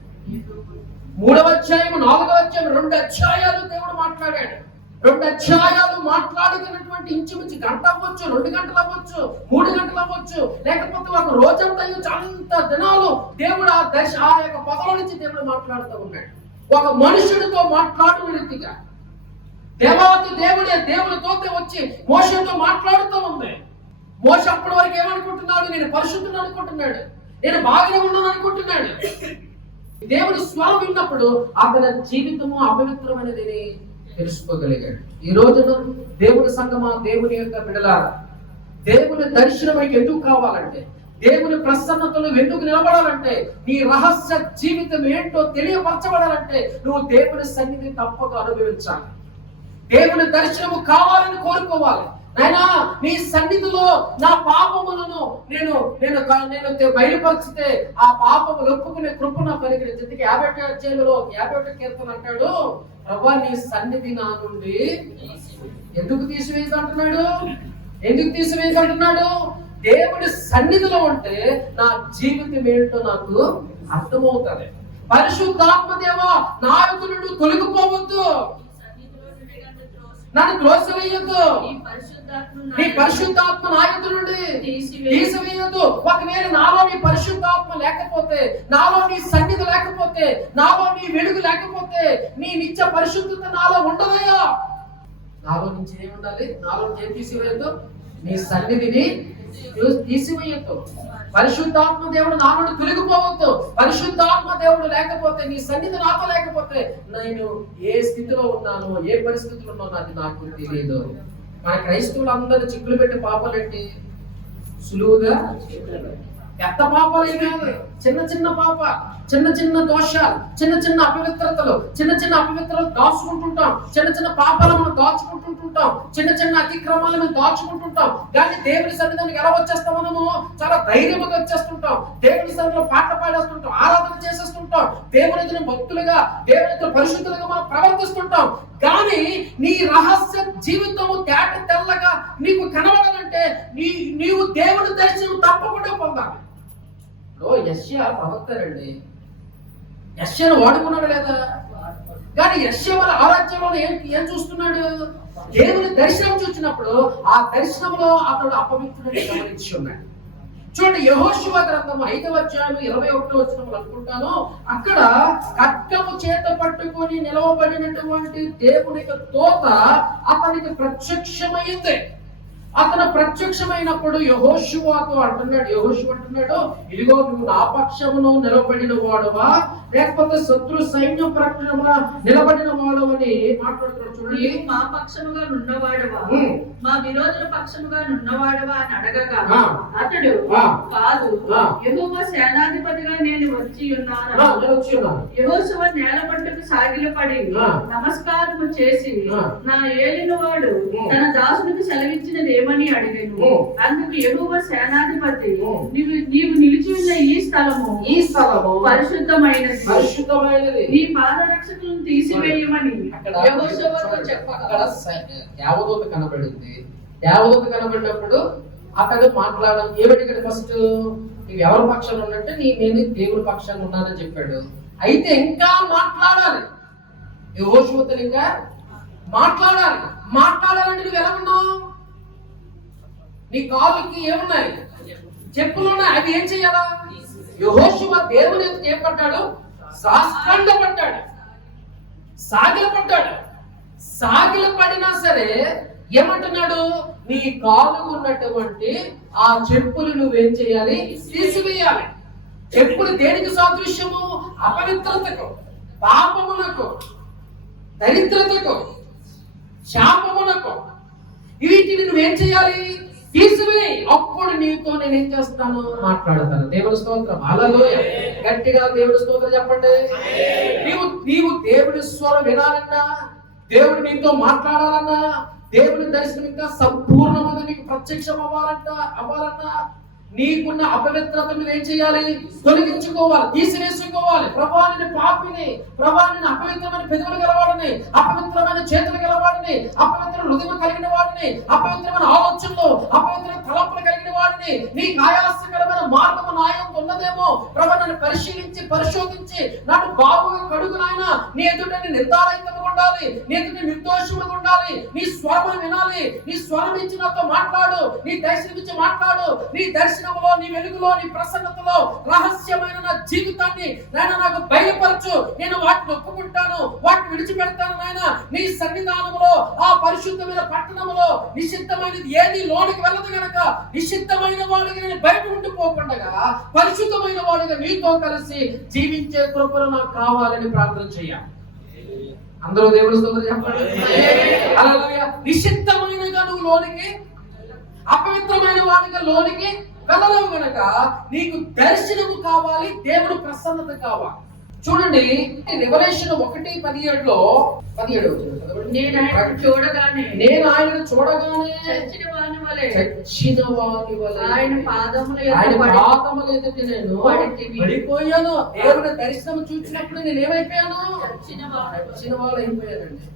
3వ అధ్యాయం 4వ అధ్యాయం 2 అధ్యాయాలు దేవుడు మాట్లాడాడు. 2 అధ్యాయాలు మాట్లాడుతున్నటువంటి ఇంచుమించు గంట అవ్వచ్చు, 2 గంటలు అవ్వచ్చు, 3 గంటలు అవ్వచ్చు, లేకపోతే ఒక రోజంతా అయ్యొచ్చు. అంత దినాలు దేవుడు ఆ యొక్క పొదల నుంచి దేవుడు మాట్లాడుతూ ఉన్నాడు. ఒక మనుషుడితో మాట్లాడు రీతిగా దేవాతి దేవుడితో వచ్చి మోషేతో మాట్లాడుతూ ఉంది. మోషే అప్పటి వరకు ఏమనుకుంటున్నాడు? నేను పరిశుద్ధుడు అనుకుంటున్నాడు, నేను బాగానే ఉన్నాను అనుకుంటున్నాడు. దేవుడి స్వరం విన్నప్పుడు అతని జీవితము అపవిత్రమైనదని తెలుసుకోగలిగాడు. ఈ రోజున దేవుని సంగమా, దేవుని యొక్క బిడ్డలారా, దేవుని దర్శనం మీకు ఎందుకు కావాలంటే, దేవుని ప్రసన్నతలో ఎందుకు నిలబడాలంటే, నీ రహస్య జీవితం ఏంటో తెలియపరచబడాలంటే నువ్వు దేవుని సన్నిధి తప్పక అనుభవించాలి. దేవుని దర్శనము కావాలని కోరుకోవాలి. నాయనా, నీ సన్నిధిలో నా పాపములను నేను బయలుపరిచితే ఆ పాపములు ఒప్పుకునే కృప నాకు కలిగిన. 51 అధ్యాయంలో 51 కీర్తన అంటాడు, ప్రభువా నీ సన్నిధి నా నుండి ఎందుకు తీసివేయకంటున్నాడు? ఎందుకు తీసివేయకంటున్నాడు? దేవుడి సన్నిధిలో ఉంటే నా జీవితం ఏంటో నాకు అర్థమవుతుంది. పరిశుద్ధాత్మ దేవా, నా యొక్క నుండి తొలగిపోవద్దు, నన్ను త్రోసివేయొద్దు, నీ పరిశుద్ధాత్మ నా యొక్క నుండి తీసివేయొద్దు. ఒకవేళ నాలో నీ పరిశుద్ధాత్మ లేకపోతే, నాలో నీ సన్నిధి లేకపోతే, నాలో నీ వెలుగు లేకపోతే, నీ నిత్య పరిశుద్ధత నాలో ఉండదయ్యా. నాలో నుంచి ఏమి ఉండాలి? నాలో నుంచి ఏం తీసివేయొద్దు? నీ సన్నిధిని తీసివేయొద్దు. పరిశుద్ధాత్మ దేవుడు నా నుండి తొలగిపోవద్దు. పరిశుద్ధాత్మ దేవుడు లేకపోతే, నీ సన్నిధి నాతో లేకపోతే, నేను ఏ స్థితిలో ఉన్నానో, ఏ పరిస్థితిలో ఉన్నానో అది నాకు తెలియదు. మన క్రైస్తవులు అందరూ చిక్కులు పెట్టే పాపాలేంటి? సులువుగా పెద్ద పాపాలు కాదు, చిన్న చిన్న పాప, చిన్న చిన్న దోషాలు, చిన్న చిన్న అపవిత్రతలు, చిన్న చిన్న అపవిత్రతలు దాచుకుంటుంటాం, చిన్న చిన్న పాపాలు మనం దాచుకుంటుంటాం, చిన్న చిన్న అతిక్రమాలు మేము దాచుకుంటుంటాం. కానీ దేవుని సన్నిధానికి ఎలా వచ్చేస్తాం? మనము చాలా ధైర్యంగా వచ్చేస్తుంటాం, దేవుని సన్నిధిలో పాట పాడేస్తుంటాం, ఆరాధన చేసేస్తుంటాం, దేవుని ఎదురు భక్తులుగా, దేవుని ఎదురు పరిశుద్ధులుగా మనం ప్రవర్తిస్తుంటాం. కానీ నీ రహస్య జీవితము తేట తెల్లగా నీకు కనబడాలంటే నీవు దేవుని దర్శనం తప్పకుండా పొందాలి. యెషయా ప్రవక్తనండి, యెషయాను వాడుకున్నాడు లేదా? కానీ యెషయా వాళ్ళ ఆరాధ్యంలో ఏం చూస్తున్నాడు? దేవుని దర్శనం చూసినప్పుడు ఆ దర్శనంలో అతడు అపవిత్రుడిని గమనించి ఉన్నాడు. చూడండి, యెహోషువ గ్రంథం 5వ అధ్యాయం 21వ వచనం అనుకుంటాను. అక్కడ ఖడ్గము చేత పట్టుకొని నిలవబడినటువంటి దేవుని దూత అతనికి ప్రత్యక్షమైంది. అతను ప్రత్యక్షమైనప్పుడు యెహోషువతో అంటున్నాడు, యెహోషువ అంటున్నాడు, ఇదిగో నువ్వు నా పక్షమును నిలబడిన వాడువా, లేకపోతే శత్రు సైన్యం ప్రక్షణమా నిలబడిన వాడవని మాట్లాడుతున్నాడు. చూడండి, మా పక్షముగా నున్నవాడవా, మా విరోధుల పక్షముగా నున్నవాడవా అని అడగగా అతడు కాదు, యెహోవా సేనాధిపతిగా నేను వచ్చి ఉన్నాను. యెహోషువ నేల పట్టుకు సాగిలపడి నమస్కారము చేసి నా ఏలినవాడు తన దాసునికి సెలవిచ్చినది ఏమని అడిగాను. అందుకు యెహోవా సేనాధిపతి, నీవు నిలిచి ఉన్న ఈ స్థలము పరిశుద్ధమైనది, నీ పాదరక్షకులను తీసివేయమని యెహోషువతో చెప్పగా దేవదూత కనబడింది. దేవదూత కనబడినప్పుడు అతడు మాట్లాడడం ఏమిటి? ఫస్ట్ నీవు ఎవరి పక్షాన్ని ఉన్నట్టే నేను దేవుడి పక్షాన్ని ఉన్నానని చెప్పాడు. అయితే ఇంకా మాట్లాడాలి, యెహోషువతో ఇంకా మాట్లాడాలంటే నువ్వు ఎలా ఉన్నావు? నీ కాళ్ళకి ఏమున్నాయి? చెప్పులు ఉన్నాయి. అవి ఏం చెయ్యాలా? యెహోషువ దేవుని ఎదుట ఏం పడ్డాడు? సాష్టాంగపడ్డాడు, సాగిలపడ్డాడు. సాగిలపడినా సరే ఏమంటున్నాడు? నీ కాలుకు ఉన్నటువంటి ఆ చెప్పులు నువ్వేం చేయాలి? తీసివేయాలి. చెప్పులు దేనికి సాదృశ్యము? అపవిత్రతకు, పాపమునకు, దరిద్రతకు, శాపమునకు. వీటిని నువ్వేం చేయాలి? తీసివేయి. అప్పుడు నీతో నేనేం చేస్తాను? మాట్లాడతాను. దేవుని స్తోత్రం, హల్లెలూయా. గట్టిగా దేవుని స్తోత్రం చెప్పండి. నీవు దేవుని స్వరం వినాలన్నా, దేవుడు నీతో మాట్లాడాలన్నా, దేవుని దర్శనం ఇంకా సంపూర్ణంగా నీకు ప్రత్యక్షం అవ్వాలన్నా నీకున్న అపవిత్రతను ఏం చేయాలి? తొలగించుకోవాలి, తీసివేసుకోవాలి. ప్రభా నేను పాపిని, ప్రభా నేను అపవిత్రమైన పెదవులు గలవాడిని, అపవిత్రమైన చేతులు గలవాడిని, అపవిత్ర హృదయం కలిగిన వాడిని, అపవిత్రమైన ఆలోచనలు, అపవిత్రమైన తలంపులు కలిగిన వాడిని. నీ ఆయాసకరమైన మార్గము నాయం ఉన్నదేమో ప్రభా నన్ను పరిశోధించి నాటు బాగుగా కడుగు నాయన. నీ ఎదుట నిర్ధారితంగా ఉండాలి, నీ ఎదుట నిర్దోషముగా ఉండాలి. నీ స్వరం వినాలి, నీ స్వరం ఇచ్చి నాతో మాట్లాడు, నీ దర్శనం ఇచ్చి మాట్లాడు. నీ దర్శనంలో, నీ వెలుగులో, నీ ప్రసన్నతలో రహస్యమైన నా జీవితాన్ని నాయన నాకు బయలుపరచు. నేను వాటిని ఒప్పుకుంటాను, వాటిని విడిచిపెడతాను నాయన. నీ సన్నిధానంలో, ఆ పరిశుద్ధమైన పట్టణంలో నిషిద్ధమైనది ఏది లోనికి వెళ్ళదు గనక నిషిద్ధమైన వాడిగా నేను బయట ఉండిపోకుండా పరిశుద్ధమైన వాడిగా నీతో కలిసి జీవించే కృపను నాకు కావాలని ప్రార్థన చేయాలి. అందరూ దేవుని స్తోత్రం చెప్పండి. హల్లెలూయా. నిషిద్ధమైనగా నువ్వు లోనికి, అపవిత్రమైన వాడిగా లోనికి వెళ్ళలేవు గనక నీకు దర్శనము కావాలి, దేవుడు ప్రసన్నత కావాలి. చూడండి, రెవల్యూషన్ 1:17 నేను ఆయనను చూడగానే చచ్చిన వాని వలె ఆయన పాదముల ఎదుట నేను పడిపోయాను. దేవుని దర్శనం చూసినప్పుడు నేను ఏమైపోయాను? చచ్చిన వాడు అయిపోయానండి.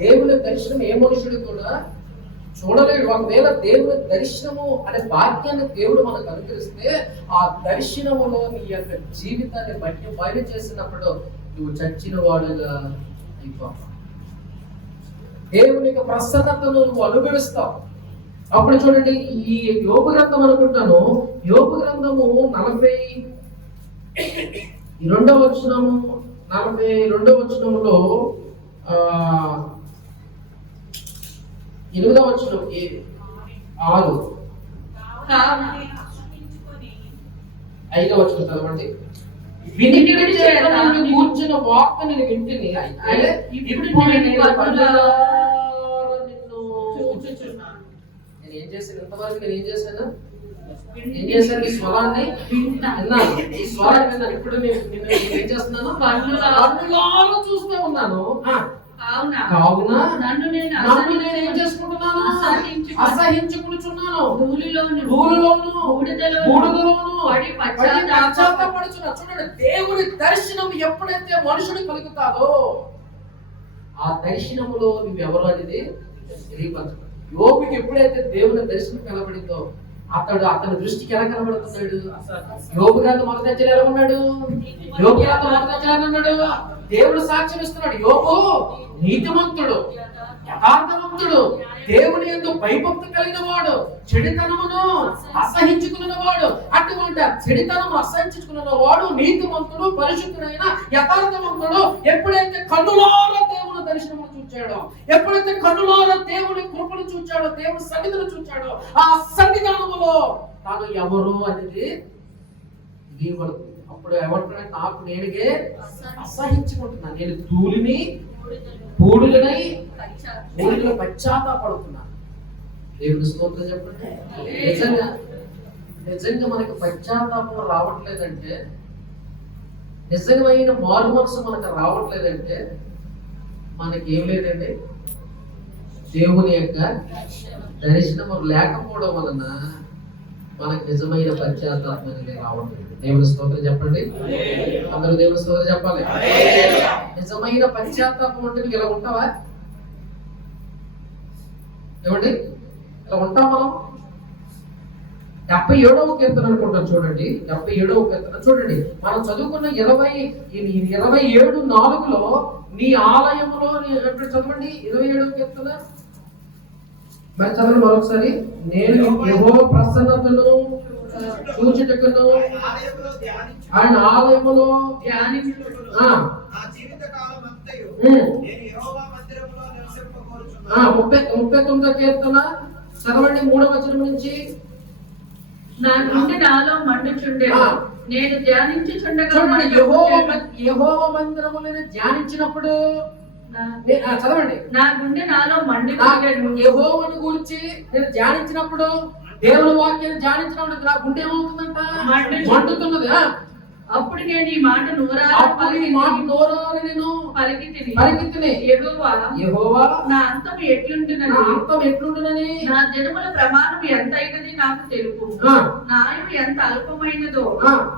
దేవుని దర్శనం ఏ మనుషుడు కూడా చూడలేడు. ఒకవేళ దేవుని దర్శనము అనే భాగ్యాన్ని దేవుడు మనకు అనుగ్రహిస్తే ఆ దర్శనములో నీ యొక్క జీవితాన్ని బట్టి బయలు చేసినప్పుడు నువ్వు చచ్చిన వాడుగా అయిపోతావు. దేవుని యొక్క ప్రసన్నతను నువ్వు అనుభవిస్తావు. అప్పుడు చూడండి, ఈ యోబు గ్రంథం అనుకుంటాను, యోబు గ్రంథము 42వ వచనము, 42వ వచనములో 8వ వచనం 6 5వ వచనం చదవండి. వినికిడి చేత కూర్చున్న వార్త నేను వింటిని, ఇప్పుడు నిన్ను చూచుచున్నాను. నేను ఏం చేశాను ఇంతవరకు? నేను ఏం చేశాను? ఈ స్వరాన్ని విన్నాను, ఈ స్వరాన్ని విన్నాను. ఇప్పుడు నేను ఏం చేస్తున్నాను? కన్నులారా చూస్తూ ఉన్నాను. కావున నన్ను నేను ఏం చేసుకుంటున్నాను? అసహించుకుంటున్నాను. ధూళిలోను బూడిదలోను పశ్చాత్తాపడుచున్నా. చూడండి, దేవుని దర్శనం ఎప్పుడైతే మనుషుడు కలుగుతాదో ఆ దర్శనములో నువ్వెవరు అనేది తెలియపరచు. యోబుకి ఎప్పుడైతే దేవుని దర్శనం కనబడిందో అతని దృష్టికి ఎలా కనబడుతున్నాడు? యోబు గ్రంథం మొదటి అధ్యాయంలో ఎలా ఉన్నాడు? యోబు గ్రంథం మొదటి అధ్యాయంలో ఉన్నాడు. దేవుడు సాక్ష్యం ఇస్తున్నాడు, యోబు నీతిమంతుడు, యథార్థవంతుడు, దేవుని యందు భయభక్తి కలిగిన వాడు, చెడుతనమును అసహించుకున్న వాడు. అటువంటి చెడుతనం అసహించుకున్న వాడు నీతిమంతుడు, పరిశుద్ధుడైన యథార్థవంతుడు. ఎప్పుడైతే కన్నులారా దేవుని దర్శనమును చూచాడో, ఎప్పుడైతే కన్నులారా దేవుని కృపను చూచాడో, దేవుని సన్నిధిని చూచాడో, ఆ సన్నిధానములో తాను ఎవరు అనేది తెలియబడుతుంది. అప్పుడు ఎవరికైనా నాకు నేనుగే అసహించుకుంటున్నాను. నేను ధూళిని బూడిదనై పశ్చాత్తాపడుతున్నాను. దేవుని స్తోత్రం చెప్పండి. నిజంగా మనకి పశ్చాత్తాపం రావట్లేదంటే, నిజమైన మారు మనసు మనకు రావట్లేదంటే మనకి ఏం లేదండి, దేవుని యొక్క దర్శనము లేకపోవడం వలన మనకు నిజమైన పశ్చాత్తాపం అనేది రావట్లేదు. దేవుని స్తోత్రం చెప్పండి. అందరూ దేవుని స్తోత్రం చెప్పాలి. నిజమైన పశ్చాత్తాపం అంటే నువ్వు ఇలా ఉంటావా? ఏమండి, ఇలా ఉంటాం మనం? 77వ కీర్తన అనుకుంటాం చూడండి. 77వ కీర్తన చూడండి. మనం చదువుకున్న 27:4 నీ ఆలయములో ఎప్పుడు చదవండి. 27వ కీర్తన మరి చదవండి మరొకసారి. నేను యెహోవా ప్రసన్నతను చూచుటకును ఆయన ఆలయములో ధ్యానించుటకును నా జీవిత కాలమంతయు నేను యెహోవా మందిరములో నివసింపగోరుచున్నాను. 39వ కీర్తన చదవండి 3వ వచనం నుంచి. నా గుండె నాలో మండుచుండెను, నేను ధ్యానించుచుండగా. యెహోవా మందిరములో ధ్యానించినప్పుడు చదవండి. నా గుండె నాలో మండుచుండెను. యెహోవాను గురించి నేను ధ్యానించినప్పుడు, దేవుని వాక్యాన్ని ధ్యానించినప్పుడు నా గుండె ఏమవుతుందంట? మండుతున్నది. అప్పుడు నేను ఈ మాట నోరారా నేను పలికితిని, యెహోవా నా అంతం ఎట్లుండునని నా జన్మల ప్రమాణం ఎంత అయినది నాకు తెలుపు. నా ఆయువు ఎంత అల్పమైనదో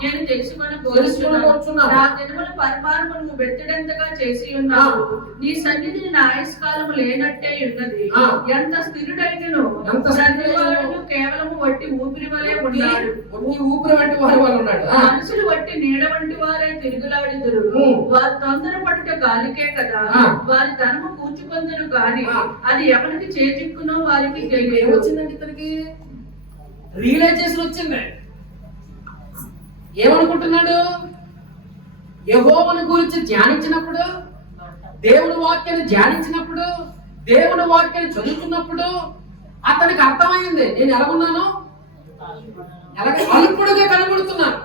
నేను తెలుసుకొనగోరుచున్నాను. నా జన్మల పరిమాణము నువ్వు వెత్తడంతగా చేసి ఉన్నావు. నీ సన్నిధిని నా ఆయుష్కాలము లేనట్టే ఉన్నది. ఎంత స్థిరుడైనను ప్రతివాడును కేవలము వట్టి ఊపిరి వలె ఉన్నాడు. మనుషులు వట్టి నీడ వంటి వారే తిరుగులాడిదురు. వారు తొందరపడుట గాలికే కదా. వారి ధనము కూర్చుకొందరు గాని అది ఎవరికి చేజిక్కునో వారికి తెలియదు. వచ్చిందండి, ఇతనికి రియలైజేషన్ వచ్చింది. ఏమనుకుంటున్నాడు? యెహోవాను గురించి ధ్యానించినప్పుడు, దేవుని వాక్యాన్ని ధ్యానించినప్పుడు, దేవుని వాక్యాన్ని చదువుతున్నప్పుడు అతనికి అర్థమైంది, నేను ఎలాగున్నాను, అల్పుడుగా కనబడుతున్నాను.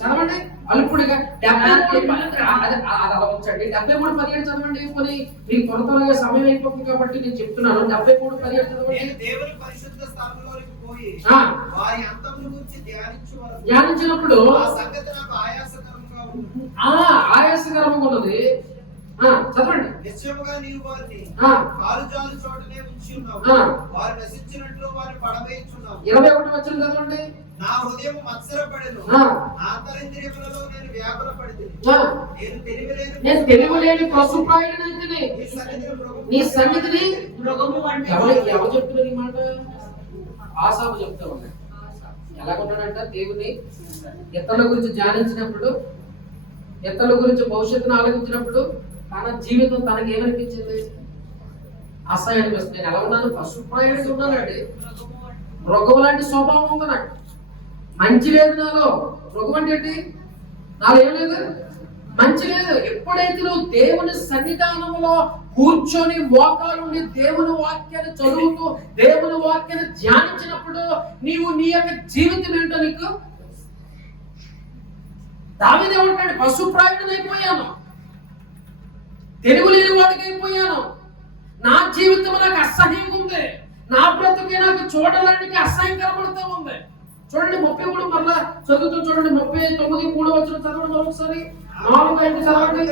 చదవండి, అల్పుడుగా. 73:17 చదవండి. కొన్ని మీకు త్వరగా సమయం అయిపోతుంది కాబట్టి నేను చెప్తున్నాను. 73:17 చదవండి. ధ్యానించినప్పుడు ఆయాసకరంగా ఉన్నది. చదవండి. నిశ్చయముగా నీవు వారిని కాలు జారు చోటనే ఉంచి ఉన్నావు. వారు నశించినట్లు వారిని పడవేయుచున్నావు. 21వ వచనం చదవండి. నా హృదయం మత్సరపడెను, ఆంతరింద్రియములలో నేను వ్యాకులపడితిని. నేను తెలివిలేని పశుప్రాయుడనైతిని, నీ సన్నిధిని మృగము వంటి. ఎవరు చెప్తున్నారు ఈ మాట? ఆసాపు చెప్తా ఉన్నాడు. ఎలాగున్నాడంట? దేవుని ఇతరుల గురించి ధ్యానించినప్పుడు, ఇతరుల గురించి భవిష్యత్తును ఆలోచించినప్పుడు తన జీవితం తనకి ఏమనిపించింది? అసహ్యం అనిపిస్తుంది. నేను ఎలా ఉన్నాను? పశుప్రాయుడిగా ఉన్నానండి. మృగం లాంటి స్వభావం ఉంది నాకు. మంచి లేదు నాలో. మృగం అంటే ఏంటి? నాలో ఏం లేదు, మంచి లేదు. ఎప్పుడైతే నువ్వు దేవుని సన్నిధానంలో కూర్చొని మోకాలుండి దేవుని వాక్యాన్ని చదువుతూ దేవుని వాక్యాన్ని ధ్యానించినప్పుడు నీవు నీ యొక్క జీవితం ఏంటో నీకు. దావీదు ఏమంటాడు? పశుప్రాయుడిని అయిపోయాను, తెలుగు లేని వాడికి అయిపోయాను, నా జీవితం నాకు అసహ్యంగా ఉంది, నా బ్రతుకే నాకు చూడడానికి అసహ్యకరపడుతూ ఉంది. చూడండి 33 మరలా చదువుతూ చూడండి, 39:3 వచ్చిన చదవండి మరొకసారి. 4:5 చదవండి.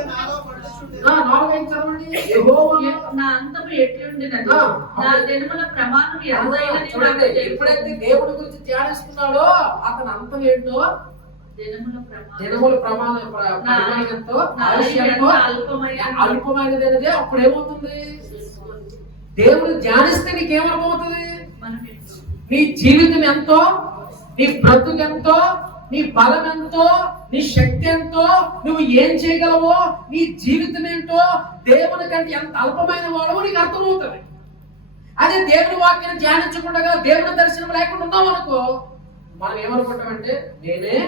4:5 చదవండి. నా అంతము ఎట్లుండినది, నా దినముల ప్రమాణం ఎంతైనది నాకు చూడండి, తెలుసు. ఎప్పుడైతే దేవుడి గురించి ధ్యానిస్తున్నాడో అతని అంతం ఏంటో, దినముల ప్రమాణం ఎంతో, ఆయుష్యం ఎంతో అల్పమైనది. అప్పుడు ఏమవుతుంది? దేవుడు ధ్యానిస్తే నీకేమర్థమవుతుంది? నీ జీవితం ఎంతో, నీ బ్రతుకు ఎంతో, నీ బలం ఎంతో, నీ శక్తి ఎంతో, నువ్వు ఏం చేయగలవో, నీ జీవితం ఏంటో, దేవుని కంటే ఎంత అల్పమైన వాడవో నీకు అర్థమవుతుంది. అదే దేవుని వాక్యాన్ని ధ్యానించకుండా దేవుని దర్శనం లేకుండా ఉన్నాం అనుకో, మనం ఏమనుకుంటామంటే నేనే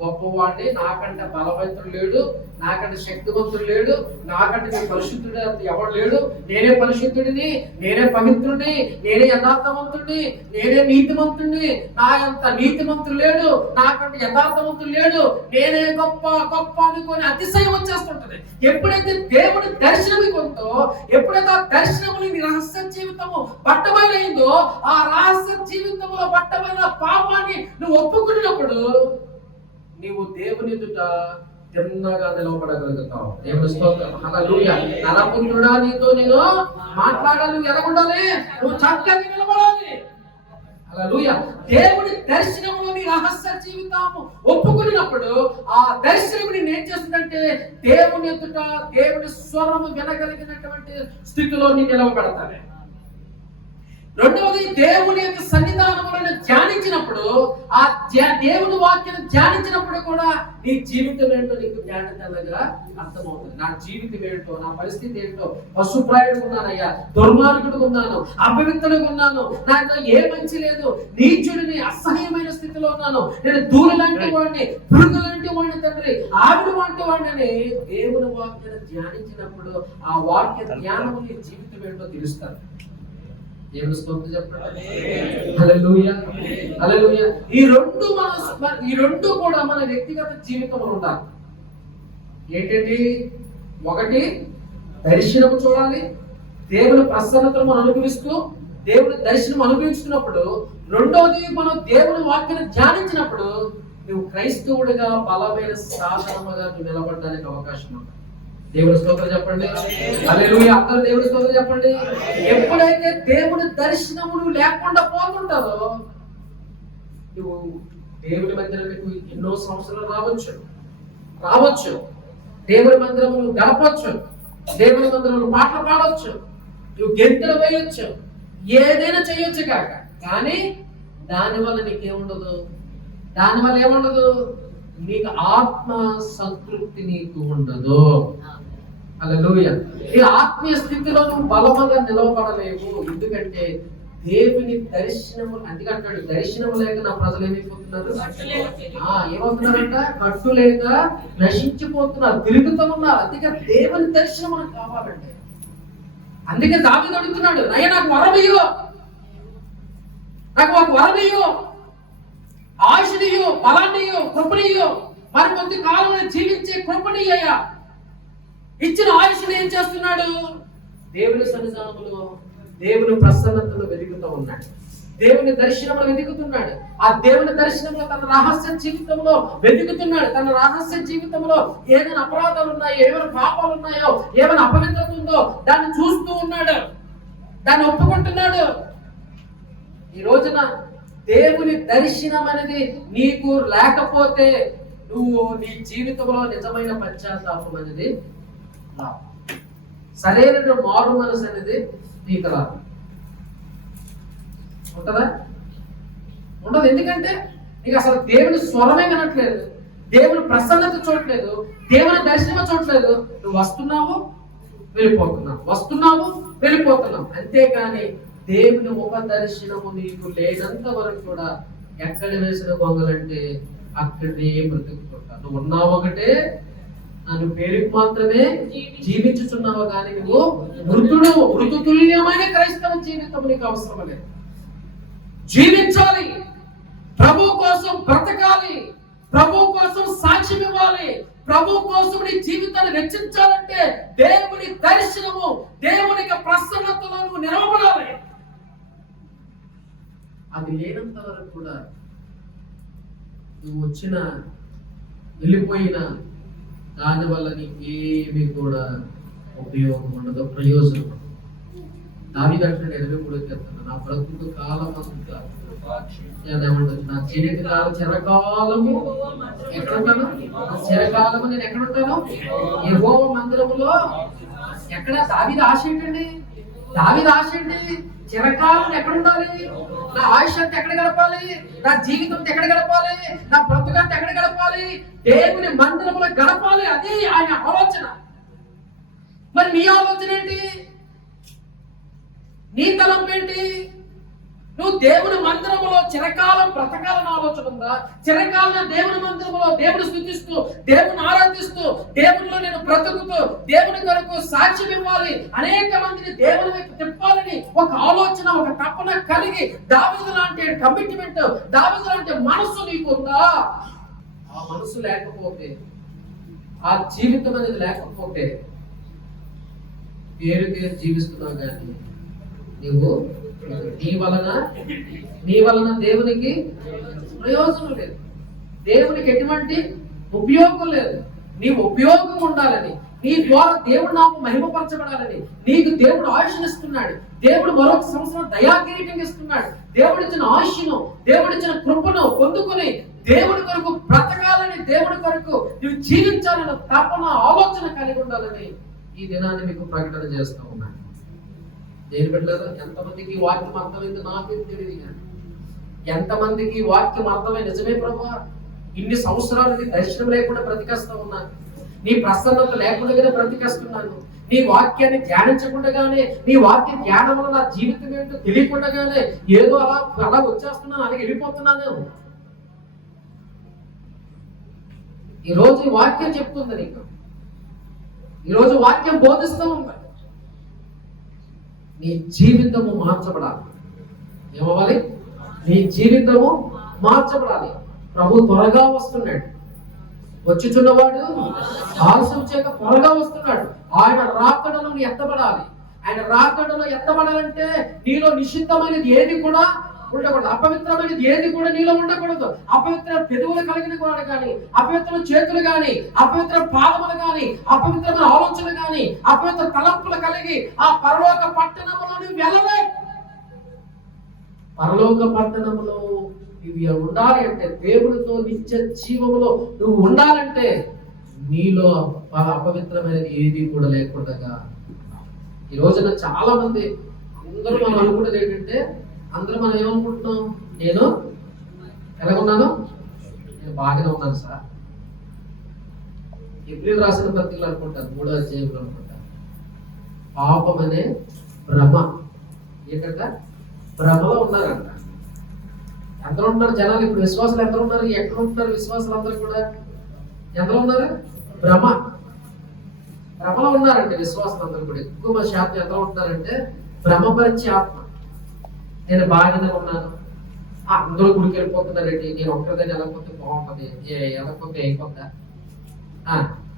గొప్పవాడిని, నాకంటే బలవంతుడు లేడు, నాకంటే శక్తివంతుడు లేడు, నాకంటే నీ పరిశుద్ధుడు ఎవడు లేడు, నేనే పరిశుద్ధుడిని, నేనే పవిత్రుడిని, నేనే యథార్థవంతుడిని, నేనే నీతిమంతుడిని, నా అంత నీతిమంతుడు లేడు, నాకంటే యథార్థవంతుడు లేడు, నేనే గొప్ప గొప్ప అనుకొని అతిశయం వచ్చేస్తుంటది. ఎప్పుడైతే దేవుడి దర్శనం కొంతో, ఎప్పుడైతే ఆ దర్శనములు నీ రహస్య జీవితము పట్టబయలైందో, ఆ రహస్య జీవితంలో పట్టబడిన పాపాన్ని నువ్వు ఒప్పుకున్నప్పుడు నీవు దేవుని ఎదుట తిన్నగా నిలవబడగలుగుతావు. దేవుని స్తోత్రం. హల్లెలూయా. నరపుత్రుడా, నీతో నేను మాట్లాడాలి, నువ్వు ఎలా ఉండాలి? నువ్వు చక్కగా నిలబడాలి. హల్లెలూయా. దేవుని దర్శనములో నీ రహస్య జీవితము ఒప్పుకున్నప్పుడు ఆ దర్శనం నేను ఏం చేస్తుందంటే దేవుని ఎదుట దేవుని స్వరము వినగలిగినటువంటి స్థితిలో నీ నిలవబడతాను. రెండవది, దేవుని యొక్క సన్నిధానములను ధ్యానించినప్పుడు, ఆ దేవుని వాక్యం ధ్యానించినప్పుడు కూడా నీ జీవితం ఏంటో నీకు జ్ఞానంగా అర్థమవుతుంది. నా జీవితం ఏంటో, నా పరిస్థితి ఏంటో, పశుప్రాయుడు ఉన్నానయ్యా, దుర్మార్గుడు ఉన్నాను, అపవిత్రుడు ఉన్నాను, నాకు ఏ మంచి లేదు, నీచుడిని, అసహ్యమైన స్థితిలో ఉన్నాను, నేను దూర లాంటి వాడిని, పురుగు లాంటి వాడిని, తండ్రి ఆవిడ వంటి వాడిని దేవుని వాక్యాన్ని ధ్యానించినప్పుడు ఆ వాక్య జ్ఞానము నీ జీవితం ఏంటో తెలుస్తాను. దేవుని స్తోత్రం చెప్పండి. హల్లెలూయా. హల్లెలూయా. ఈ రెండు కూడా మన వ్యక్తిగత జీవితంలో ఉండాలి. ఏంటండి? ఒకటి, దర్శనం చూడాలి, దేవుని ప్రసన్నతను మనం అనుభవిస్తూ దేవుని దర్శనం అనుభవిస్తున్నప్పుడు. రెండవది, మనం దేవుని వాక్యాన్ని ధ్యానించినప్పుడు నువ్వు క్రైస్తవుడిగా బలమైన సాధనముగా నువ్వు నిలబడడానికి అవకాశం ఉంది. దేవుని స్తోత్రం చెప్పండి. హల్లెలూయా. అందరూ దేవుని స్తోత్రం చెప్పండి. ఎప్పుడైతే దేవుని దర్శనములు లేకుండా పోతుంటారో, నువ్వు దేవుని మందిరానికి ఎన్నో సంవత్సరాలు రావచ్చు, దేవుని మందిరములు గడపచ్చు, దేవుని మందిరంలో పాటలు పాడవచ్చు, నువ్వు గెంతులు వేయొచ్చు, ఏదైనా చేయొచ్చు కాక, కానీ దానివల్ల నీకేముండదు. దానివల్ల ఏముండదు? నీకు ఆత్మ సంతృప్తి నీకు ఉండదు. హల్లెలూయా. ఈ ఆత్మీయ స్థితిలో నువ్వు బలముగా నిలవబడలేవు. ఎందుకంటే దేవుని దర్శనము, అందుకే అంటాడు, దర్శనము లేక నా ప్రజలు ఏమైపోతున్నారు? ఏమవుతున్నారంట? కట్టు లేక నశించిపోతున్నారు, తిరుగుతూ ఉన్నారు. అందుకే దేవుని దర్శనం మనకు కావాలంటే. అందుకే దావీదు అడుగుతున్నాడు, అయ్యా నాకు వరమియ్యు, నాకు ఒక వరమియ్యు, ఆశనియు, బలాన్నియు, కృపణియు, మరి కొంత కాలం జీవించే కృపణియ్యా. ఇచ్చిన ఆయుష్ని ఏం చేస్తున్నాడు? దేవుని సన్నిధానంలో, దేవుని ప్రసన్నతలో వెతుకుతూ ఉన్నాడు, దేవుని దర్శనంలో వెతుకుతున్నాడు. ఆ దేవుని దర్శనంలో తన రహస్య జీవితంలో వెతుకుతున్నాడు. తన రహస్య జీవితంలో ఏదైనా అపరాధాలు ఉన్నాయో, ఏమైనా పాపాలు ఉన్నాయో, ఏమైనా అపవిత్రత ఉందో దాన్ని చూస్తూ ఉన్నాడు, దాన్ని ఒప్పుకుంటున్నాడు. ఈ రోజున దేవుని దర్శనం అనేది నీకు లేకపోతే నువ్వు నీ జీవితంలో నిజమైన పశ్చాత్తాపం అనేది రాదు, సరైన మారు మనసు అనేది నీకు రాదు. ఉంటుందా? ఉండదు. ఎందుకంటే నీకు అసలు దేవుని స్వరమే వినట్లేదు, దేవుని ప్రసన్నత చూడట్లేదు, దేవుని దర్శనం చూడట్లేదు. నువ్వు వస్తున్నావు, వెళ్ళిపోతున్నావు, అంతేకాని దేవుని ముఖ దర్శనము నీకు లేనంత వరకు కూడా ఎక్కడ వేసిన గొంగలంటే అక్కడే బ్రతుకుతుంటావు. నువ్వు ఉన్నావు ఒకటే, నువ్వు పేరుకు మాత్రమే జీవించుచున్నావు, కానీ నువ్వు మృతుతుల్యమైన క్రైస్తవ జీవితం నీకు అవసరం లేదు. జీవించాలి, ప్రభు కోసం బ్రతకాలి, ప్రభు కోసం సాక్ష్యం ఇవ్వాలి, ప్రభు కోసం నీ జీవితాన్ని వెచ్చించాలంటే దేవుని దర్శనము, దేవుని ప్రసన్నతలో నువ్వు నిలవబడాలి. అది లేనంత వరకు కూడా నువ్వు వెళ్ళిపోయిన దానివల్ల నీకేమి కూడా ఉపయోగం ఉండదు, ప్రయోజనం ఉండదు. దావీదు అంటాడు 23వ కీర్తన, నా బ్రతుకు కాలం అంతా ఏమంటుంది, నా జీవిత కాలం చిరకాలము ఎక్కడుంటాను, చిరకాలము నేను ఎక్కడుంటాను, యెహోవా మందిరములో. ఎక్కడ దావీదు ఆశ ఏంటండి? దావీదు ఆశ ఏంటి? చిరకాలం ఎక్కడ ఉండాలి? నా ఆయుష్ అంతా ఎక్కడ గడపాలి? నా జీవితం ఎక్కడ గడపాలి? నా బ్రతుకంతా ఎక్కడ గడపాలి? దేవుని మందిరంలో గడపాలి. అది ఆయన ఆలోచన. మరి నీ ఆలోచన ఏంటి? నీ తలంపు ఏంటి? నువ్వు దేవుని మందిరములో చిరకాలం బ్రతకాలని ఆలోచన ఉందా? చిరకాలం దేవుని మందిరములో దేవుని స్తుతిస్తూ, దేవుని ఆరాధిస్తూ, దేవునిలో నేను బ్రతుకుతూ, దేవుని కొరకు సాక్ష్యం ఇవ్వాలి, అనేక మందిని దేవుని వైపు తిప్పాలని ఒక ఆలోచన, ఒక తపన కలిగి దావీదు లాంటి కమిట్మెంట్, దావీదు లాంటి మనసు నీకుందా? ఆ మనసు లేకపోతే, ఆ జీవితం అనేది లేకపోతే పేరుకే జీవిస్తున్నావు కానీ నువ్వు నీ వలన దేవునికి ప్రయోజనం లేదు, దేవునికి ఎటువంటి ఉపయోగం లేదు. నీ ఉపయోగం ఉండాలని, నీ ద్వారా దేవుడు నాకు మహిమపరచబడాలని నీకు దేవుడు ఆయుష్నిస్తున్నాడు. దేవుడు మరొక సంవత్సరం దయాకిరీటం ఇస్తున్నాడు. దేవుడిచ్చిన ఆయుష్ను, దేవుడిచ్చిన కృపను పొందుకొని దేవుడి కొరకు బ్రతకాలని, దేవుడి కొరకు నువ్వు జీవించాలని తపన, ఆలోచన కలిగి ఉండాలని ఈ దినాన్ని మీకు ప్రకటన చేస్తూ ఉన్నాను. దేని పెట్టలేదు? ఎంతమందికి వాక్యం అర్థమైంది నాకు తెలియదు. కానీ ఎంతమందికి వాక్యం అర్థమై నిజమే ప్రభువా, ఇన్ని సంవత్సరాలకి దర్శనం లేకుండా బ్రతికేస్తా ఉన్నాను, నీ ప్రసన్నత లేకుండా బ్రతికేస్తున్నాను, నీ వాక్యాన్ని ధ్యానించకుండానే, నీ వాక్య ధ్యానం వల్ల నా జీవితం ఏంటో తెలియకుండానే ఏదో అలా వచ్చేస్తున్నాను, అలాగే వెళ్ళిపోతున్నాను. ఈరోజు ఈ వాక్యం చెప్తుంది నీకు, ఈరోజు వాక్యం బోధిస్తూ ఉంది. నీ జీవితము మార్చబడాలి. ఏమవ్వాలి? నీ జీవితము మార్చబడాలి. ప్రభు త్వరగా వస్తున్నాడు. వచ్చుచున్నవాడు ఆలస్యం చేయక త్వరగా వస్తున్నాడు. ఆయన రాకడలో ఎత్తబడాలి. ఆయన రాకడలో ఎత్తబడాలంటే నీలో నిషిద్ధమైనది ఏది కూడా ఉండకూడదు, అపవిత్రమైనది ఏది కూడా నీలో ఉండకూడదు. అపవిత్ర పెదవులు కలిగిన వాడు కానీ, అపవిత్ర చేతులు కానీ, అపవిత్ర పాదములు కానీ, అపవిత్రమైన ఆలోచనలు కానీ, అపవిత్ర తలంపులు కలిగి ఆ పరలోక పట్టణములో నువ్వు వెళ్ళలే. పరలోక పట్టణములో ఇవి ఉండాలి అంటే, దేవుడితో నిత్య జీవములో నువ్వు ఉండాలంటే నీలో అపవిత్రమైనది ఏది కూడా లేకుండా. ఈ రోజున చాలా మంది అందరూ మనం అనుకున్నది ఏంటంటే, అందరూ మనం ఏమనుకుంటున్నాం, నేను ఎలా ఉన్నాను, నేను బాగానే ఉన్నాను సార్. ఎబ్రిల్ రాసిన పత్రికలు అనుకుంటారు, 3వ అధ్యాయంలో అనుకుంటారు, పాపం అనే భ్రమ. ఏంటంట? భ్రమలో ఉన్నారంట. ఎందరో ఉన్నారు జనాలు ఇప్పుడు, విశ్వాసాలు ఎందరో ఉన్నారు, ఎక్కడ ఉంటున్నారు విశ్వాసాలు అందరూ కూడా? ఎందరో ఉన్నారు? భ్రమలో ఉన్నారంటే విశ్వాసాలు అందరూ కూడా. ఎక్కువ శాతం ఎందరో ఉంటున్నారంటే భ్రమపరిచే ఆత్మ. నేను బాగానే ఉన్నాను, అందరూ గుడికి వెళ్ళిపోతున్నారండి, నేను ఒక్కరిదాన్ని వెళ్ళకపోతే బాగుంటది, వెళ్ళకపోతే అయిపోతా,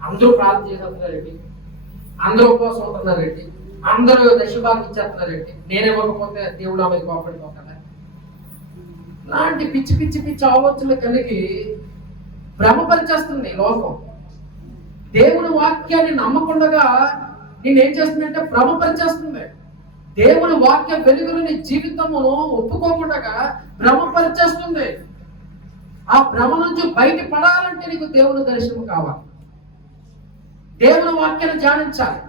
అందరూ ప్రార్థన చేసేస్తున్నారండి, అందరూ ఉపవాసం అవుతున్నారండి, అందరూ దశభాగం ఇచ్చేస్తున్నారండి, నేనే ఇవ్వకపోతే దేవుడు ఆమె కోపడిపోతాడా? ఇలాంటి పిచ్చి పిచ్చి పిచ్చి ఆలోచనలు కలిగి భ్రమపరిచేస్తుంది లోకం. దేవుని వాక్యాన్ని నమ్మకుండా నేనేం చేస్తుందంటే భ్రమపరిచేస్తుంది. దేవుని వాక్య వెలుగులు నీ జీవితమును ఒప్పుకోకుండా భ్రమపరిచేస్తుంది. ఆ భ్రమ నుంచి బయట పడాలంటే నీకు దేవుని దర్శనం కావాలి. దేవుని వాక్యాన్ని ధ్యానించాలి.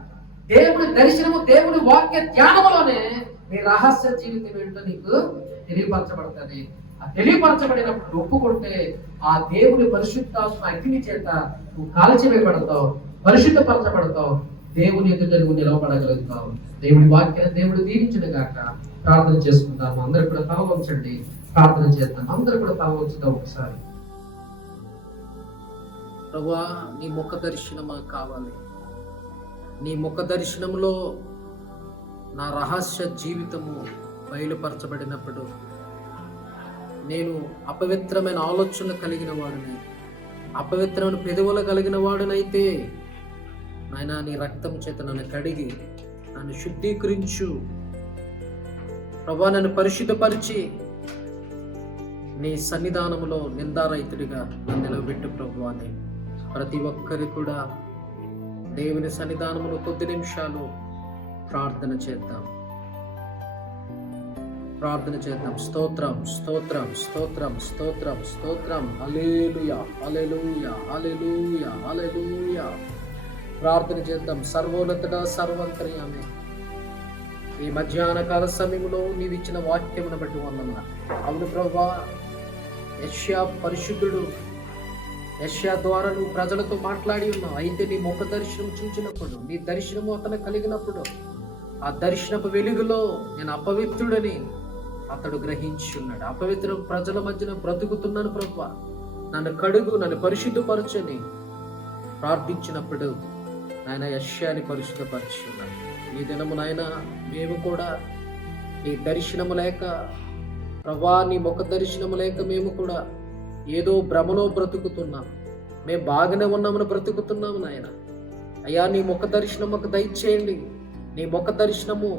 దేవుని దర్శనము, దేవుని వాక్య ధ్యానములోనే నీ రహస్య జీవితం ఏంటో నీకు తెలియపరచబడుతుంది. ఆ తెలియపరచబడినప్పుడు ఒప్పుకుంటే ఆ దేవుని పరిశుద్ధాత్మ అగ్ని చేత నువ్వు కాల్చివేయబడతావు, పరిశుద్ధపరచబడతావు, దేవుని ఎదుట నువ్వు నిలవబడగలుగుతావు. దేవుడి వాక్యాన్ని దేవుడు దీవించును గాక. ప్రార్థన చేసుకుందాము. అందరూ కూడా తల వంచండి, ప్రార్థన చేద్దాం. అందరూ కూడా తల వంచుదాం ఒకసారి. ప్రభువా, నీ ముఖ దర్శనం మాకు కావాలి. నీ ముఖ దర్శనంలో నా రహస్య జీవితము బయలుపరచబడినప్పుడు నేను అపవిత్రమైన ఆలోచనలు కలిగిన వాడిని, అపవిత్రమైన పెదవులు కలిగిన వాడినైతే నాయనా నీ రక్తం చేత నన్ను కడిగి నన్ను శుద్ధీకరించు ప్రభువా. నన్ను పరిశుద్ధపరిచి నీ సన్నిధానములో నిందారహితుడిగా నన్ను నిలబెట్టు ప్రభు అని ప్రతి ఒక్కరి కూడా దేవుని సన్నిధానములో కొద్ది నిమిషాలు ప్రార్థన చేద్దాం. స్తోత్రం స్తోత్రం స్తోత్రం స్తోత్రం స్తోత్రం. హల్లెలూయా హల్లెలూయా హల్లెలూయా హల్లెలూయా. ప్రార్థన చేద్దాం. సర్వోన్నతుడా, సర్వంతర్యామి, ఈ మధ్యాహ్న కాల సమయంలో నీవు ఇచ్చిన వాక్యమును బట్టి వందనాలు. అవును ప్రభువా, యెషయా పరిశుద్ధుడు, యెషయా ద్వారా నువ్వు ప్రజలతో మాట్లాడి ఉన్నావు. అయితే నీ ముఖ దర్శనం చూచినప్పుడు, నీ దర్శనము అతను కలిగినప్పుడు, ఆ దర్శనపు వెలుగులో నేను అపవిత్రుడని అతడు గ్రహించి ఉన్నాడు. అపవిత్ర ప్రజల మధ్యన బ్రతుకుతున్నాను ప్రభువా, నన్ను కడుగు, నన్ను పరిశుద్ధపరచని ప్రార్థించినప్పుడు నాయన యెషయాని పరిశుద్ధపరిచి ఉన్నాడు. ఈ దినము నాయన మేము కూడా నీ దర్శనము లేక ప్రభువా, నీ ముఖ దర్శనము లేక మేము కూడా ఏదో భ్రమలో బ్రతుకుతున్నాం. మేము బాగానే ఉన్నామని బ్రతుకుతున్నాము నాయన. అయ్యా, నీ ముఖ దర్శనం మాకు దయచేయండి. నీ ముఖ దర్శనము,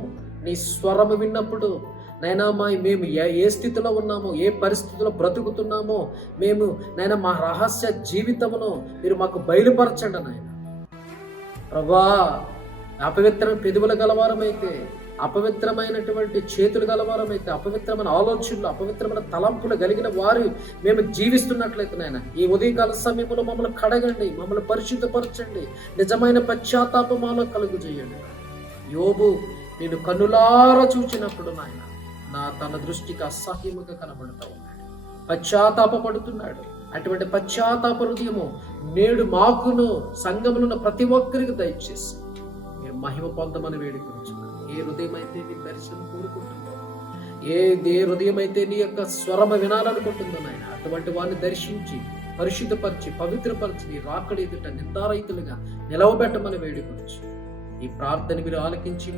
నీ స్వరము విన్నప్పుడు నైనా మేము ఏ స్థితిలో ఉన్నామో, ఏ పరిస్థితిలో బ్రతుకుతున్నామో మేము నైనా మా రహస్య జీవితమును మీరు మాకు బయలుపరచండి నాయన. ప్రభా, అపవిత్రమైన పెదవుల గలవారమైతే, అపవిత్రమైనటువంటి చేతులు గలవారమైతే, అపవిత్రమైన ఆలోచనలు, అపవిత్రమైన తలంపులు కలిగిన వారు మేము జీవిస్తున్నట్లయితే నాయన, ఈ ఉదయకాల సమయంలో మమ్మల్ని కడగండి, మమ్మల్ని పరిశుద్ధపరచండి, నిజమైన పశ్చాత్తాపం మాలో కలుగు చేయండి. యోబు నేను కన్నులారా చూచినప్పుడు నాయన తన దృష్టికి అసహ్యముగా కనబడుతూ ఉన్నాడు, పశ్చాత్తాపడుతున్నాడు. అటువంటి పశ్చాత్తాప హృదయము నేడు మాకును సంఘములున్న ప్రతి ఒక్కరికి దయచేసి మీరు మహిమ పొందమని వేడుకొంచున్నాను. ఏ హృదయం అయితే నీ దర్శనం కోరుకుంటుందో, ఏ హృదయం అయితే నీ యొక్క స్వరమ వినాలనుకుంటుందో నాయన, అటువంటి వారిని దర్శించి పరిశుద్ధపరిచి పవిత్రపరిచి నీ రాకడ ఎదుట నిందారహితులుగా నిలవబెట్టమని వేడుకొంచు. ఈ ప్రార్థన మీరు ఆలకించి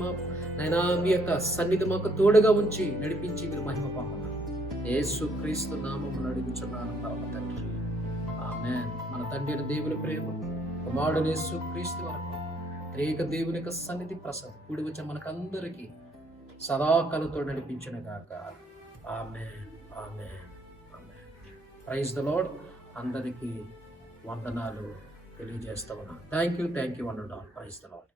నైనా మీ యొక్క సన్నిధి మాకు తోడుగా ఉంచి నడిపించి మీరు మహిమ పొందమని యేసు క్రీస్తు నామములో అడుగుచున్నాను పరమ తండ్రి, ఆమేన్. మన తండ్రి దేవుని ప్రేమ, కుమారుడు యేసు క్రీస్తు వరకు త్రేక దేవుని యొక్క సన్నిధి ప్రసాద్ కూడి వచ్చి మనకందరికీ సదాకాలతో నడిపించిన గాక. Amen amen amen. Praise the lord. అందరికీ వందనాలు తెలియజేస్తా ఉన్నాను. Thank you one and all. Praise the lord.